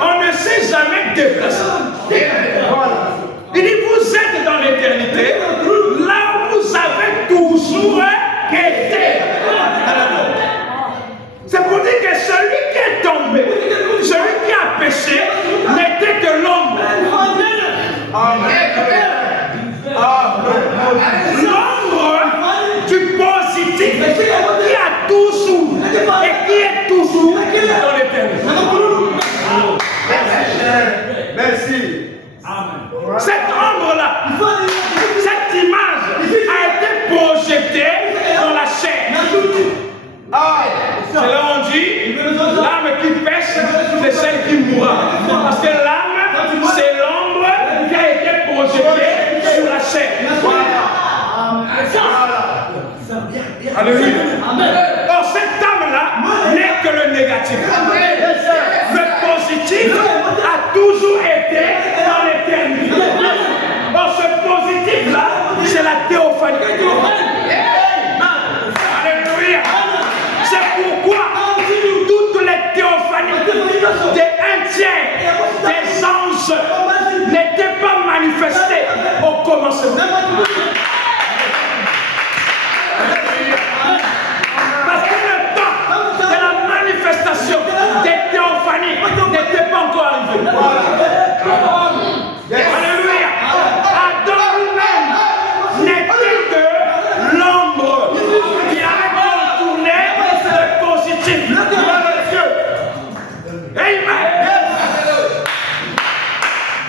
on ne s'est jamais déplacé. Il dit, vous êtes dans l'éternité, là où vous avez toujours été. C'est pour dire que celui qui est tombé, celui qui a péché, n'était que l'ombre. L'ombre du positif qui a toujours et qui est toujours dans l'éternité. Merci. Cette ombre-là, cette image a été projetée dans la chair. C'est là où on dit, l'âme qui pêche, c'est celle qui mourra. Parce que l'âme, c'est l'ombre qui a été projetée sur la chair. Alléluia. Or, cette âme-là n'est que le négatif. Le positif a toujours été dans l'éternité. Or, ce positif-là, c'est la théophanie. Alléluia. C'est pourquoi toutes les théophanies des un tiers des anges n'étaient pas manifestées au commencement. Parce que le temps de la manifestation des théophanies n'était pas encore arrivé. Alléluia. Adam lui-même n'était que l'ombre. Il avait contourné le positif. Amen.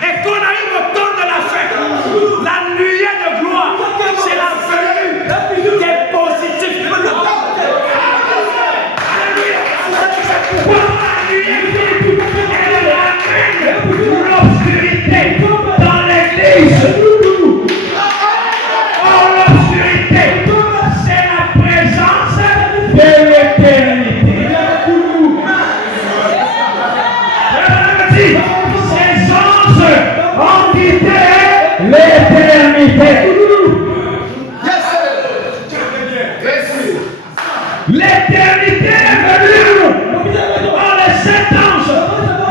Et qu'on arrive au temps de la fête, la nuée de gloire, c'est la venue des positifs. Alléluia. C'est pourquoi la nuée, elle ramène l'obscurité dans l'église. Or, l'obscurité, c'est la présence de l'éternité. Ces anges ont quitté l'éternité. L'éternité est venue. Or, les sept anges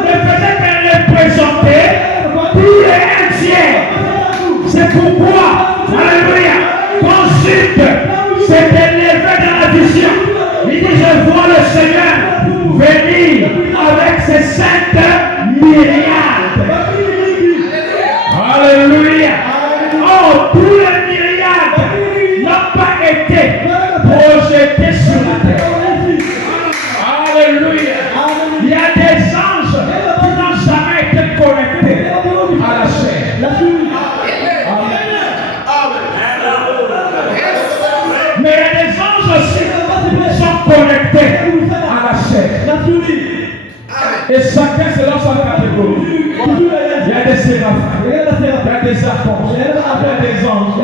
ne faisaient que représenter tous les un tiers. C'est pourquoi, alléluia, qu'ensuite s'est élevé dans la vision. Il dit, je vois le Seigneur venir avec ses saintes myriades. Alléluia. Oh, tous les myriades n'ont pas été projetés sur la terre. Alléluia. Il y a des anges qui n'ont jamais été connectés à la chair. Mais il y a des anges aussi qui sont connectés à la chair. Et chacun selon sa catégorie. Il y a des séraphins, il y a des archanges, il y a des anges.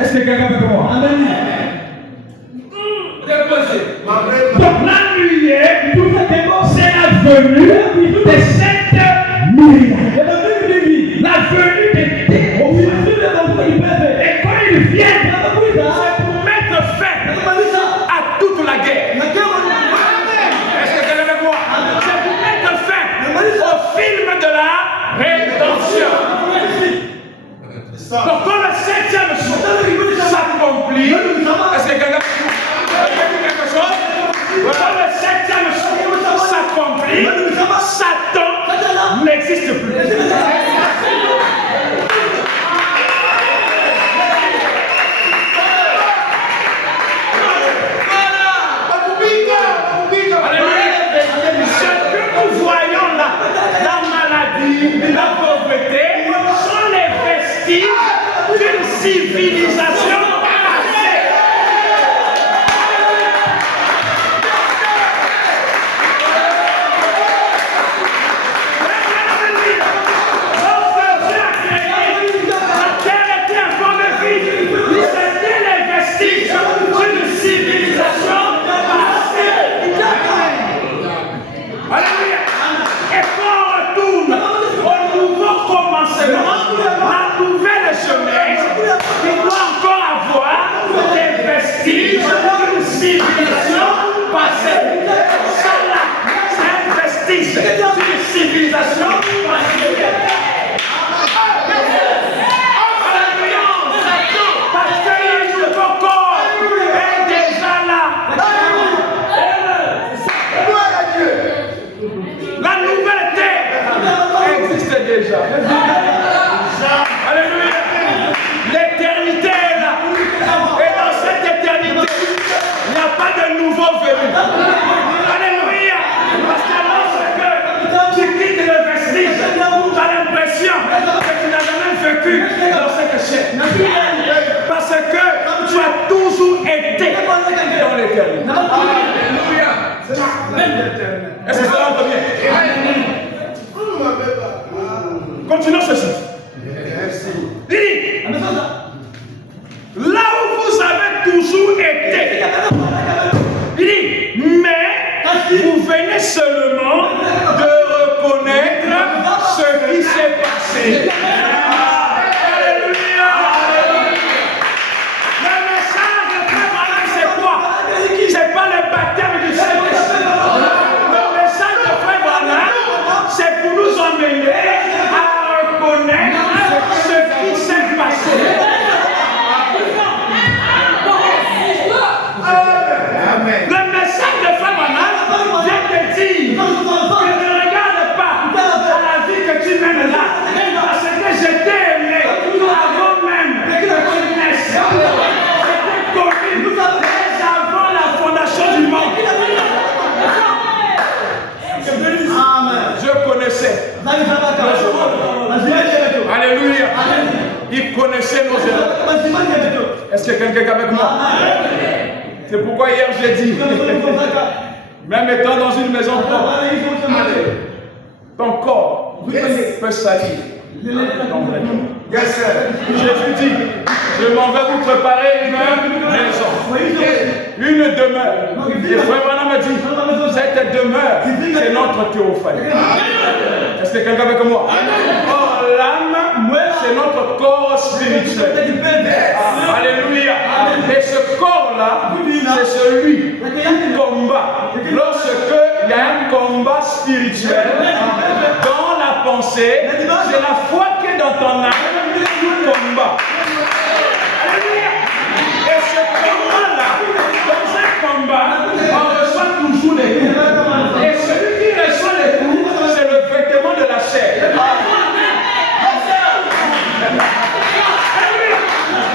Est-ce que quelqu'un peut voir? Donc la nuée, c'est la venue des sept myriades. La venue des théophanies. Et quand ils viennent, c'est pour mettre fin à toute la guerre. Est-ce que quelqu'un veut voir? C'est pour mettre fin au film de la rédemption. Donc quand le septième jour s'accomplit, est-ce que quelqu'un veut dire quelque chose? le 7e jour s'accomplit, Satan n'existe plus. Ce que nous voyons là, la maladie, la pauvreté, sont les vestiges d'une civilisation passée. Lorsque Dieu a créé, la terre était en forme vide. C'était les vestiges d'une civilisation passée. Alléluia. Et quand on retourne au nouveau commencement, la nouvelle jeunesse, il doit encore avoir des vestiges d'une civilisation passée. Ça là, c'est un vestige d'une civilisation passée. Alléluia. Parce que le nouveau corps est déjà là. La nouvelle terre existe déjà. Alléluia. L'éternité est là. Et dans cette éternité, il n'y a pas de nouveau venu. Alléluia. Parce que lorsque tu quittes le vestige, tu as l'impression que tu n'as jamais vécu dans cette chair. Parce que tu as toujours été dans l'éternité. Alléluia. Est-ce que ça va bien? Continuons ceci. Il dit, là où vous avez toujours été, il dit, mais vous venez seulement de reconnaître ce qui s'est passé. Alléluia. Le message de Frère Branham, c'est quoi? C'est pas le baptême du Saint-Esprit. Le message de Frère Branham, c'est pour nous emmener à reconnaître ce qui s'est passé. Le message de Frère Branham vient te dire que ne regarde pas à la vie que tu mènes là, parce que je t'ai aimé avant même que tu naisses. Je t'ai connu avant la fondation du monde. Je connaissais. Alléluia. Il connaissait nos erreurs. Est-ce que quelqu'un est avec moi? C'est pourquoi hier j'ai dit, même étant dans une maison propre, ton corps peut salir. Jésus dit, je m'en vais vous préparer une maison, une demeure. Et Frère Branham me dit, cette demeure, c'est notre théophanie. Est-ce que quelqu'un avec moi? Or, l'âme, c'est notre corps spirituel. Alléluia. Et ce corps-là, c'est celui qui combat. Lorsque il y a un combat spirituel dans la pensée, c'est la foi qui est dans ton âme qui combat. Alléluia. Et ce combat-là, dans un combat, on reçoit toujours les coups. Et celui qui reçoit les coups, c'est le vêtement de la chair.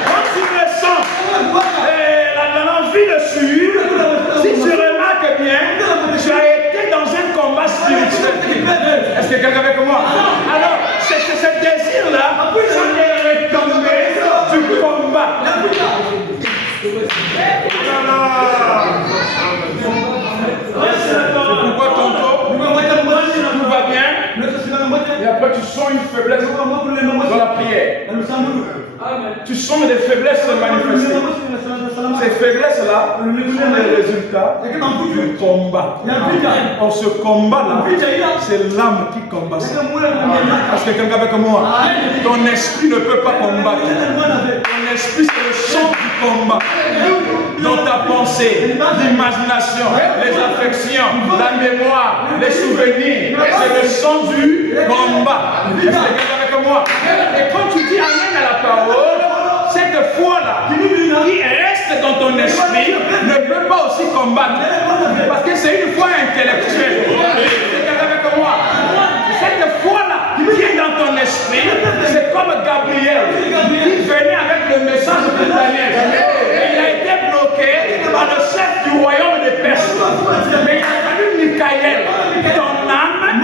Quand tu me sens l'envie de suivre, si tu remarques bien, tu as été dans un combat spirituel. Est-ce que quelqu'un est avec moi? Alors, ce désir-là, ça est retombé du combat. C'est pourquoi tantôt, tout va bien, et après tu sens une faiblesse dans la prière. Tu sens des faiblesses se manifester. Ces faiblesses-là sont les résultats du combat. En ce combat-là, c'est l'âme qui combat. Parce que quelqu'un avec moi, ton esprit ne peut pas combattre. Ton esprit, c'est le champ du combat. Dans ta pensée, l'imagination, les affections, la mémoire, les souvenirs, c'est le champ du combat. Est-ce que quelqu'un avec moi? Et quand tu dis amen à la parole, cette cette foi-là qui reste dans ton esprit ne peut pas aussi combattre. Parce que c'est une foi intellectuelle. C'est quelqu'un avec moi. Cette foi-là qui est dans ton esprit, c'est comme Gabriel qui venait avec le message de Daniel. Et il a été bloqué par le chef du royaume des Perses. Mais il a fallu Michael, ton âme,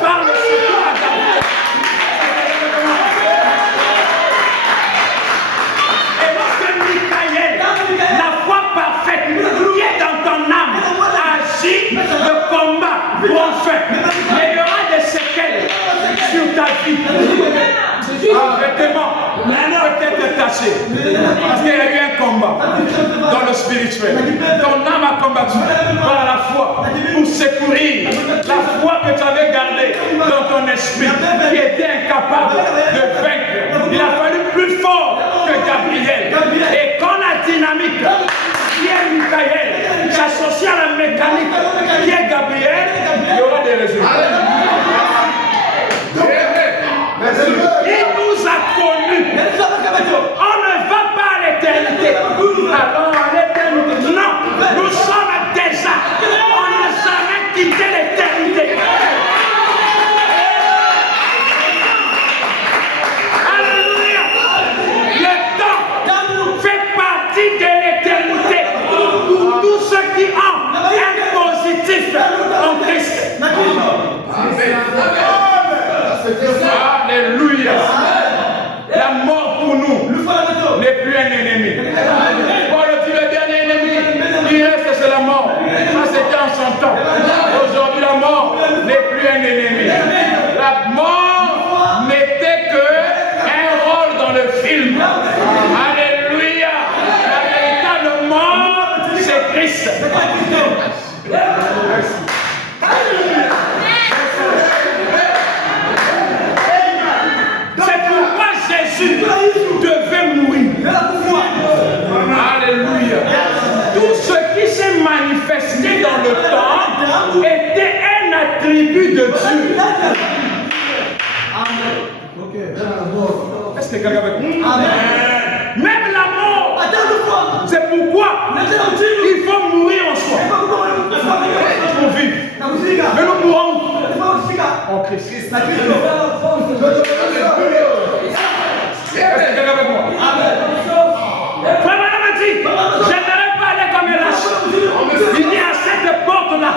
par le secours à Gabriel. Et lorsque Michael, la foi parfaite qui est dans ton âme, agit, le combat prend fin. Mais il y aura des séquelles sur ta vie. Vêtements peut-être taché. Parce qu'il y a eu un combat dans le spirituel. Ton âme a combattu par la foi pour secourir la foi que tu avais gardée dans ton esprit qui était incapable de vaincre. Il a fallu plus fort que Gabriel. Et quand la dynamique qui est Michael s'associe à la mécanique qui est Gabriel, il y aura des résultats. Il nous a connus. On ne va pas à l'éternité. Avant à l'éternité. Non, nous sommes déjà. On n'a jamais quitté l'éternité. Alléluia. Le temps fait partie de l'éternité pour tous ceux qui ont un positif en Christ. Alléluia. La mort pour nous n'est plus un ennemi. Paul dit le dernier ennemi qui reste, c'est la mort. Ça c'était en son temps. Aujourd'hui la mort n'est plus un ennemi. La mort n'était qu'un rôle dans le film. Alléluia. La véritable mort, c'est Christ. Jésus devait mourir. Alléluia. Tout ce qui s'est manifesté dans le temps était un attribut de Dieu. Est-ce que quelqu'un avec moi? Même la mort. C'est pourquoi il faut mourir en soi pour vivre. Mais nous mourrons en Christ. Est-ce que quelqu'un avec moi? Frère Madame a dit, je n'allais pas aller comme un lâche. Il dit à cette porte-là,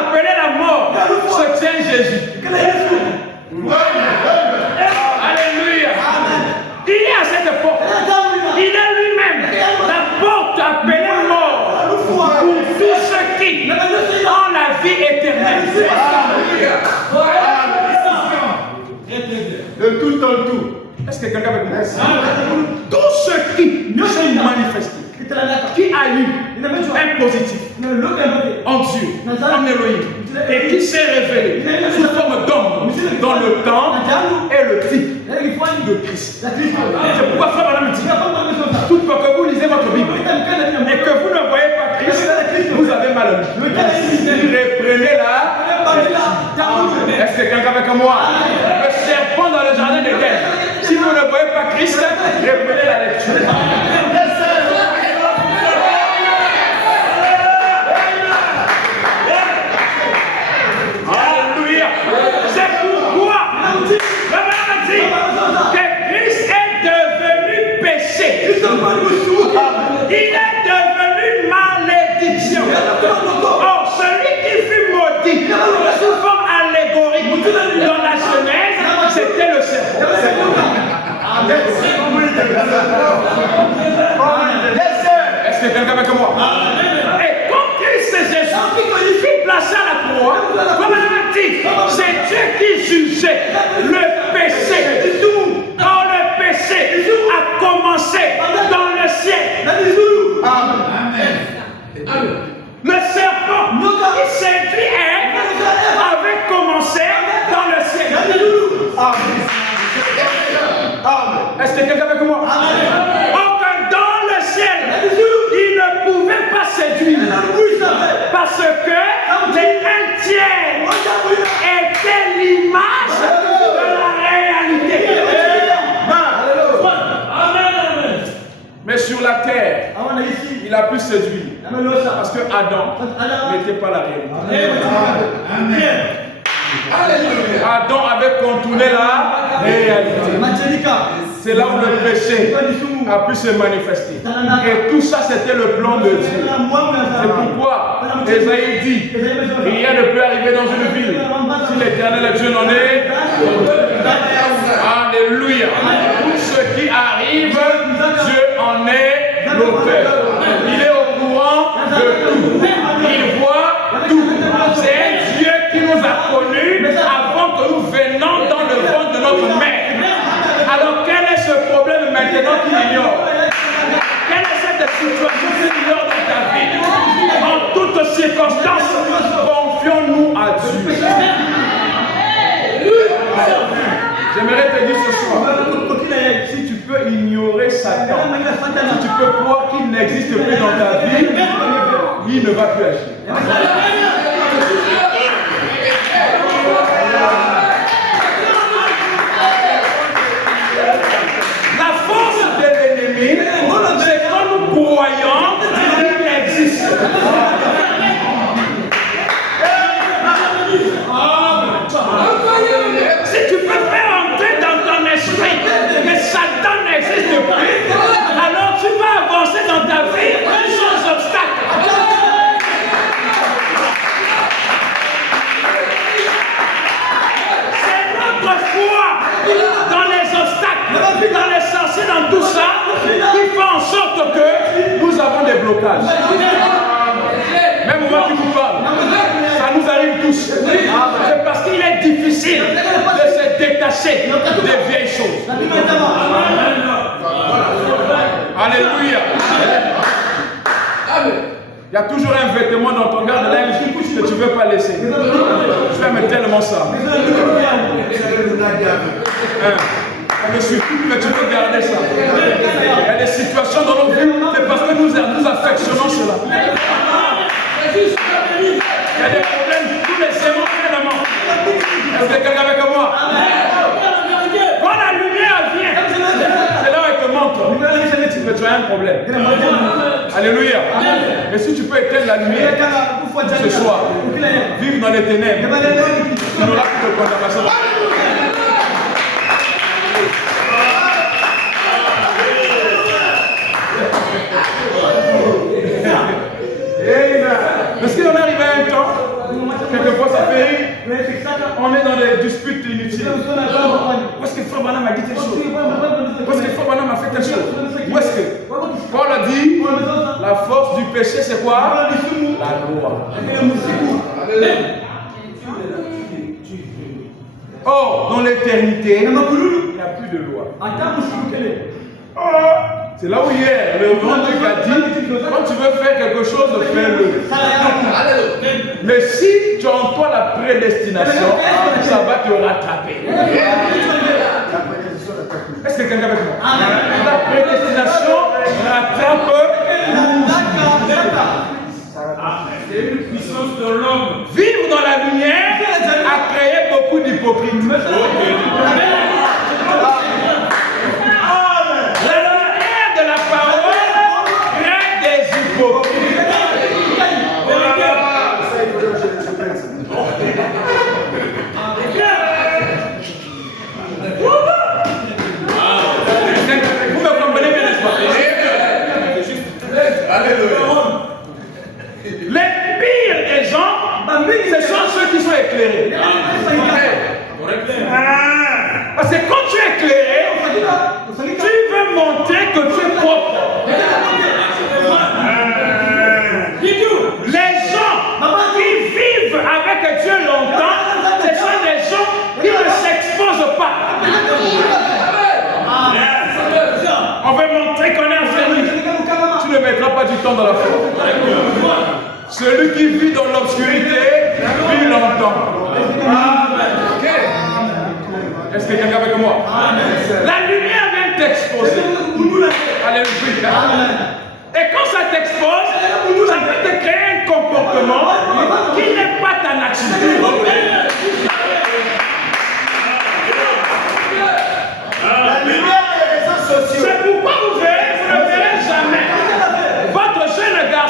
appelée la mort, se tient Jésus. Alléluia. Il est à cette porte. Il est lui-même la porte appelée mort pour tous ceux qui ont la vie éternelle. De tout en tout. Est-ce que quelqu'un avec moi? Tous ceux qui sont manifestés, qui a eu un positif en Dieu, en Elohim, et qui s'est révélé sous forme d'homme dans le temps et le type de Christ. C'est pourquoi frère Madame dit, toutefois que vous lisez votre Bible et que vous ne voyez pas Christ, vous avez mal. Reprenez la. Est-ce que quelqu'un avec moi? Le serpent dans le jardin d'Éden. Si vous ne voyez pas Christ, reprenez la lecture. Alléluia. C'est pourquoi la Bible dit que Christ est devenu péché. Il est devenu malédiction. Or, celui qui fut maudit sous forme allégorique dans la Genèse, c'était le serpent. Est-ce que quelqu'un avec moi? Et quand Christ Jésus fut placé à la croix, comme elle a dit, c'est Dieu qui jugeait le péché. Quand le péché a commencé dans le ciel. Le serpent qui séduit Ève avait commencé dans le ciel. Est-ce que quelqu'un avec moi? Enfin, dans le ciel, il ne pouvait pas séduire. Parce que les un tiers était l'image de la réalité. séduire. Parce que Adam n'était pas la réalité. Adam avait contourné la réalité. C'est là où le péché a pu se manifester. Et tout ça, c'était le plan de Dieu. C'est pourquoi Esaïe dit, rien ne peut arriver dans une ville si l'Éternel Dieu n'en est. Alléluia. Ce qui arrive, Dieu en est l'auteur. Il est au courant de tout. Il voit tout. C'est un Dieu qui nous a connus avant que nous venions dans le ventre de notre mère. Alors quel est ce problème maintenant qu'il ignore? Quelle est cette situation qu'il ignore dans ta vie? En toutes circonstances, confions-nous à Dieu. J'aimerais te dire ce soir, si tu peux ignorer Satan, si tu peux croire qu'il n'existe plus dans ta vie, il ne va plus agir. La force de l'ennemi, c'est quand nous croyons qu'il existe. Si tu peux faire entrer dans ton esprit que Satan n'existe plus, alors tu vas avancer dans ta vie sans obstacle. C'est notre foi dans les obstacles, dans les sorciers, dans tout ça, qui fait en sorte que nous avons des blocages. Même moi qui vous parle, ça nous arrive tous. C'est parce qu'il est difficile de se détacher des vieilles choses. Alléluia. Il y a toujours un vêtement dans ton garde-linge que tu ne veux pas laisser. Je t'aime tellement ça. Mais surtout que tu peux garder ça. Il y a des situations dans nos vies, c'est parce que nous affectionnons cela. Il y a des problèmes, tous les émotionnellement. Est-ce que quelqu'un avec moi? Quand la lumière vient, c'est là où elle te montre. Mais tu as un problème. Alléluia. Mais si tu peux éteindre la lumière ce soir, vivre dans les ténèbres, tu n'auras plus de condamnation. Parce qu'on est arrivé à un temps, quelquefois ça fait rire, on est dans des disputes inutiles. Où est-ce que Frère Branham a dit telle chose? Où est-ce que Frère Branham a fait telle chose? Où est-ce que Paul a dit, la force du péché c'est quoi? La loi. Or, dans l'éternité, il n'y a plus de loi. C'est là où hier, le grand Dieu a dit, quand tu veux faire quelque chose, fais-le. Mais si tu as en toi la prédestination, ça va te rattraper. Est-ce que quelqu'un avec moi? La prédestination rattrape. C'est une puissance de l'homme. Vivre dans la lumière a créé beaucoup d'hypocrites. Vous me comprenez bien, n'est-ce pas? Les pires des gens, ce sont ceux qui sont éclairés. Parce que quand tu es éclairé, tu veux montrer que tu es propre. Les gens qui vivent avec Dieu longtemps, ce sont des gens qui ne s'exposent pas. On veut montrer qu'on est enfermé. Tu ne mettras pas du temps dans la foi. Celui qui vit dans l'obscurité vit longtemps. Est-ce que quelqu'un avec moi? La lumière vient t'exposer. Alléluia. Et quand ça t'expose, ça peut te créer un comportement qui n'est pas ta nature. La lumière des réseaux sociaux. C'est pourquoi vous ne verrez jamais votre jeune garçon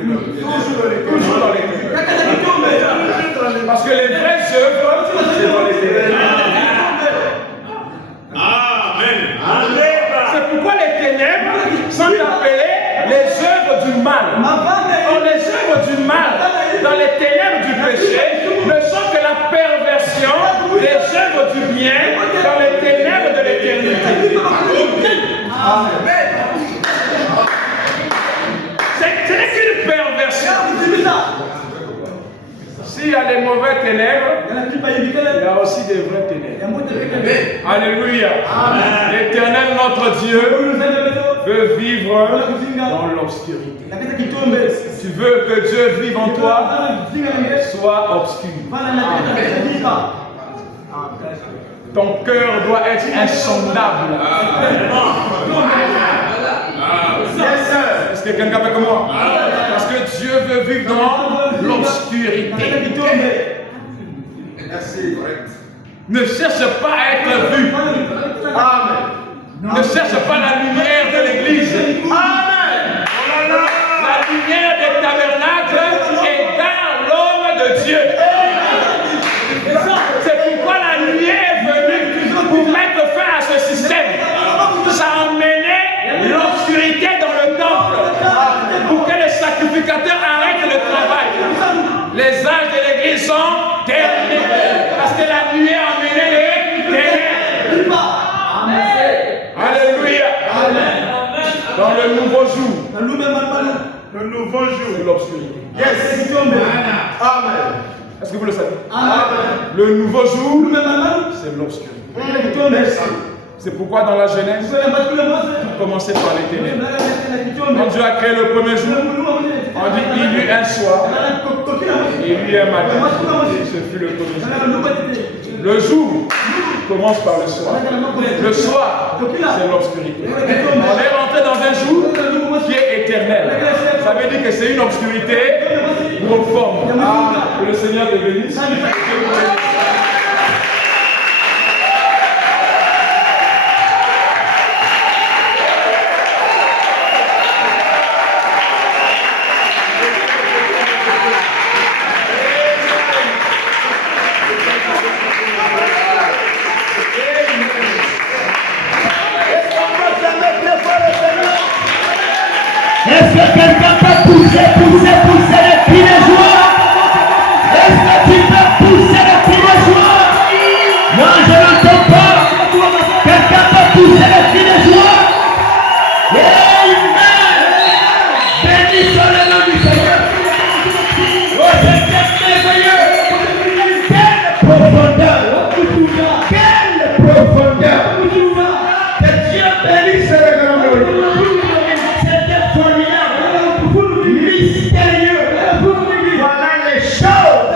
Toujours dans les ténèbres. Parce que les vraies œuvres, c'est dans les ténèbres. C'est pourquoi les ténèbres sont appelées les œuvres du mal. Or, les œuvres du mal, dans les ténèbres du péché, ne sont que la perversion des œuvres du bien dans les ténèbres de l'éternité. Ce n'est qu'une perversion. S'il y a les mauvais ténèbres, il y a aussi des vraies ténèbres. Alléluia. L'Éternel, notre Dieu, veut vivre dans l'obscurité. Tu veux que Dieu vive en toi, sois obscur. Ton cœur doit être insondable. Est-ce que quelqu'un avec moi? Parce que Dieu veut vivre dans l'obscurité. Ne cherche pas à être vu. Ne cherche pas la lumière de l'église. La lumière des tabernacles est dans l'homme de Dieu. C'est pourquoi la lumière est venue pour mettre fin à ce système. Ça a emmené l'obscurité dans le temple pour que les sacrificateurs arrêtent le travail. Les âges de l'église sont terminés parce que la nuit a emmené les ténèbres. Alléluia. Dans le nouveau jour. Le nouveau jour. C'est l'obscurité. Yes. Amen. Est-ce que vous le savez? Amen. Le nouveau jour, c'est l'obscurité. C'est pourquoi dans la Genèse, tout commençait par les ténèbres. Quand Dieu a créé le premier jour, on dit il y eut un soir et il y eut un matin. Ce fut le premier jour. Le jour commence par le soir. Le soir, c'est l'obscurité. On est rentré dans un jour qui est éternel. Ça veut dire que c'est une obscurité profonde. Que le Seigneur te bénisse. Est-ce que quelqu'un peut pousser les cris de joie? Est-ce que tu peux pousser les cris de joie? Moi je n'entends pas. Quelqu'un peut pousser les cris de joie? Amen. Béni soit le nom du Seigneur. Oh, c'est merveilleux. Quelle profondeur. Quelle profondeur. Que Dieu bénisse le grand nom. Mystérieux. Voilà les choses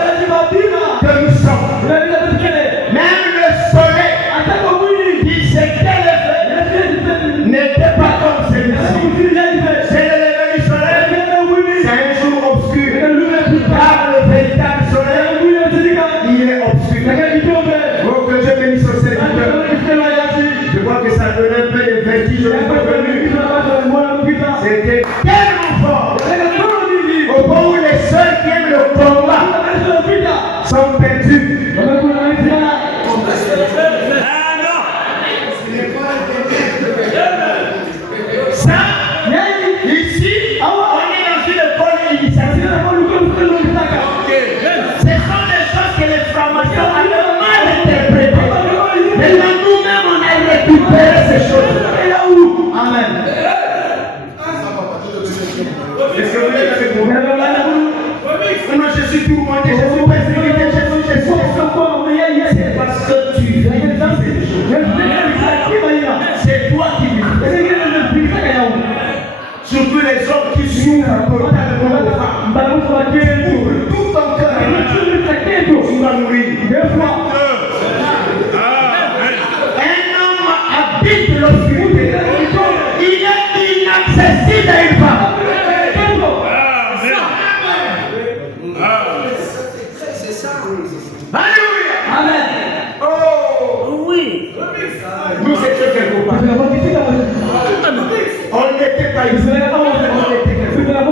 que nous sommes. Même le soleil qui s'était levé n'était pas comme celui-ci. C'est le lever du soleil. C'est un jour obscur. Car le véritable soleil, il est obscur. Oh, que Dieu bénisse au serviteur. Je vois que ça donne un peu de vertige au revenu. C'était tellement fort. Au point où les seuls qui aiment le combat sont perdus. Ça, ici, on est dans une école initiative. Ce sont des choses que les francs-maçons avaient mal interprétées. Maintenant, nous-mêmes, on a récupéré ces choses. Amen. Est-ce que vous êtes avec moi? Moi je suis tourmenté, je suis persécuté, je suis. C'est parce que tu vis ces choses. C'est toi qui vis. Surtout les hommes qui souffrent pour ta demande de femme. Tout ton cœur, tu vas mourir. Un homme habite l'obscurité. Il est inaccessible à une femme. Alléluia. Amen. Oh oui. Nous étions quelque part. On n'était pas ici. On était quelque part.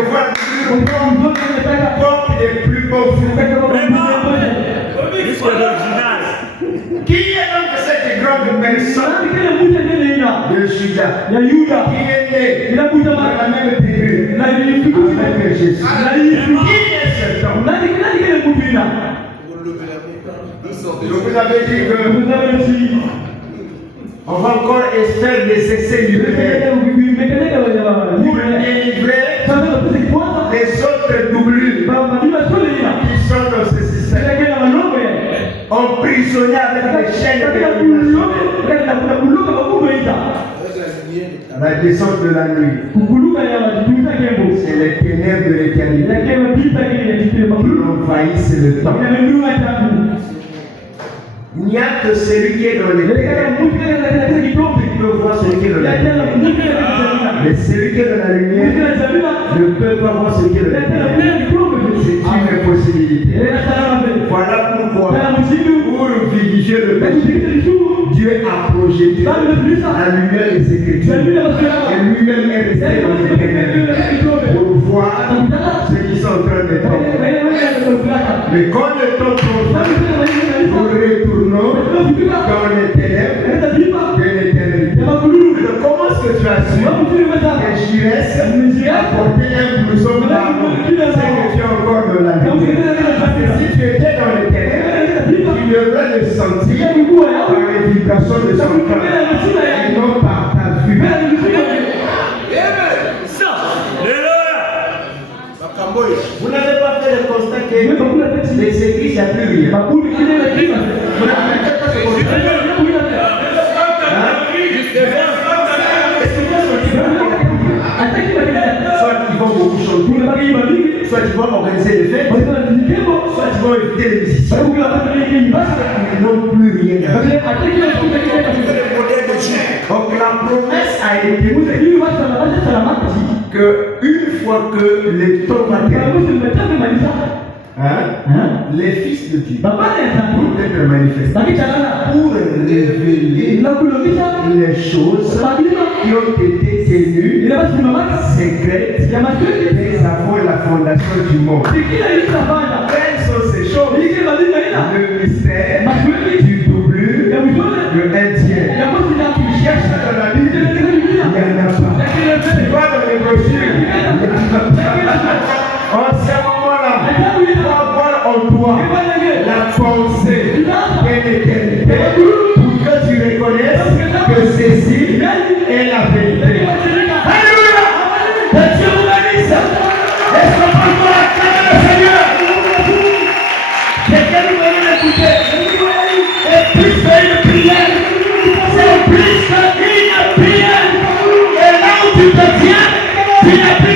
quelquefois porte les plus beaux fruits. Qui est donc cette grande personne de Juda qui est né dans la même tribu avec Jésus? Qui est cet homme? Je vous avais dit que on va encore faire des essais numéraires pour délivrer les autres doublures qui sont dans ce système, emprisonnés avec les chaînes de la descente de la nuit. C'est les ténèbres de l'éternité qui envahissent le temps. Il n'y a que celui qui est dans les ténèbres qui peut voir celui qui est dans la lumière. Mais celui qui est dans la lumière ne peut pas voir celui qui est dans la lumière. C'est une impossibilité. Voilà pourquoi, pour vivifier le péché, Dieu a projeté la lumière des Écritures. Et lui-même est resté dans les ténèbres pour voir ceux qui sont en train de tomber. Mais quand le temps tombe, nous retournons dans les ténèbres de l'éternité. Comment est-ce que tu as su que J'irais apporter un blouson marron? C'est que tu es encore dans la lumière. Parce que si tu étais dans les ténèbres, tu devrais le sentir par les vibrations de son cœur et non par ta vue. Vous n'avez pas fait le constat que les églises, il n'y a plus rien. Soit ils vont beaucoup chanter, soit ils vont organiser des fêtes, soit ils vont éviter les musiciens. Ils n'ont plus rien. Donc la promesse a été que une fois que le temps va terminer, les fils de Dieu vont être manifestés pour révéler les choses qui ont été tenues secrètes dès avant la fondation du monde. Quelles sont ces choses? Le mystère du doublure, le indien. Tu cherches ça dans la Bible, il n'y en a pas. Tu vas dans les brochures, il n'y en a pas. En ce moment-là, tu vas avoir en toi la pensée de l'éternité pour que tu reconnaisses que ceci est la vérité. Alléluia! Que Dieu vous bénisse! Est-ce qu'on peut encore acclamer le Seigneur? C'est que nous venons d'écouter. Et plus qu'une prière, c'est plus qu'une prière. Et là où tu te tiens, tu n'es plus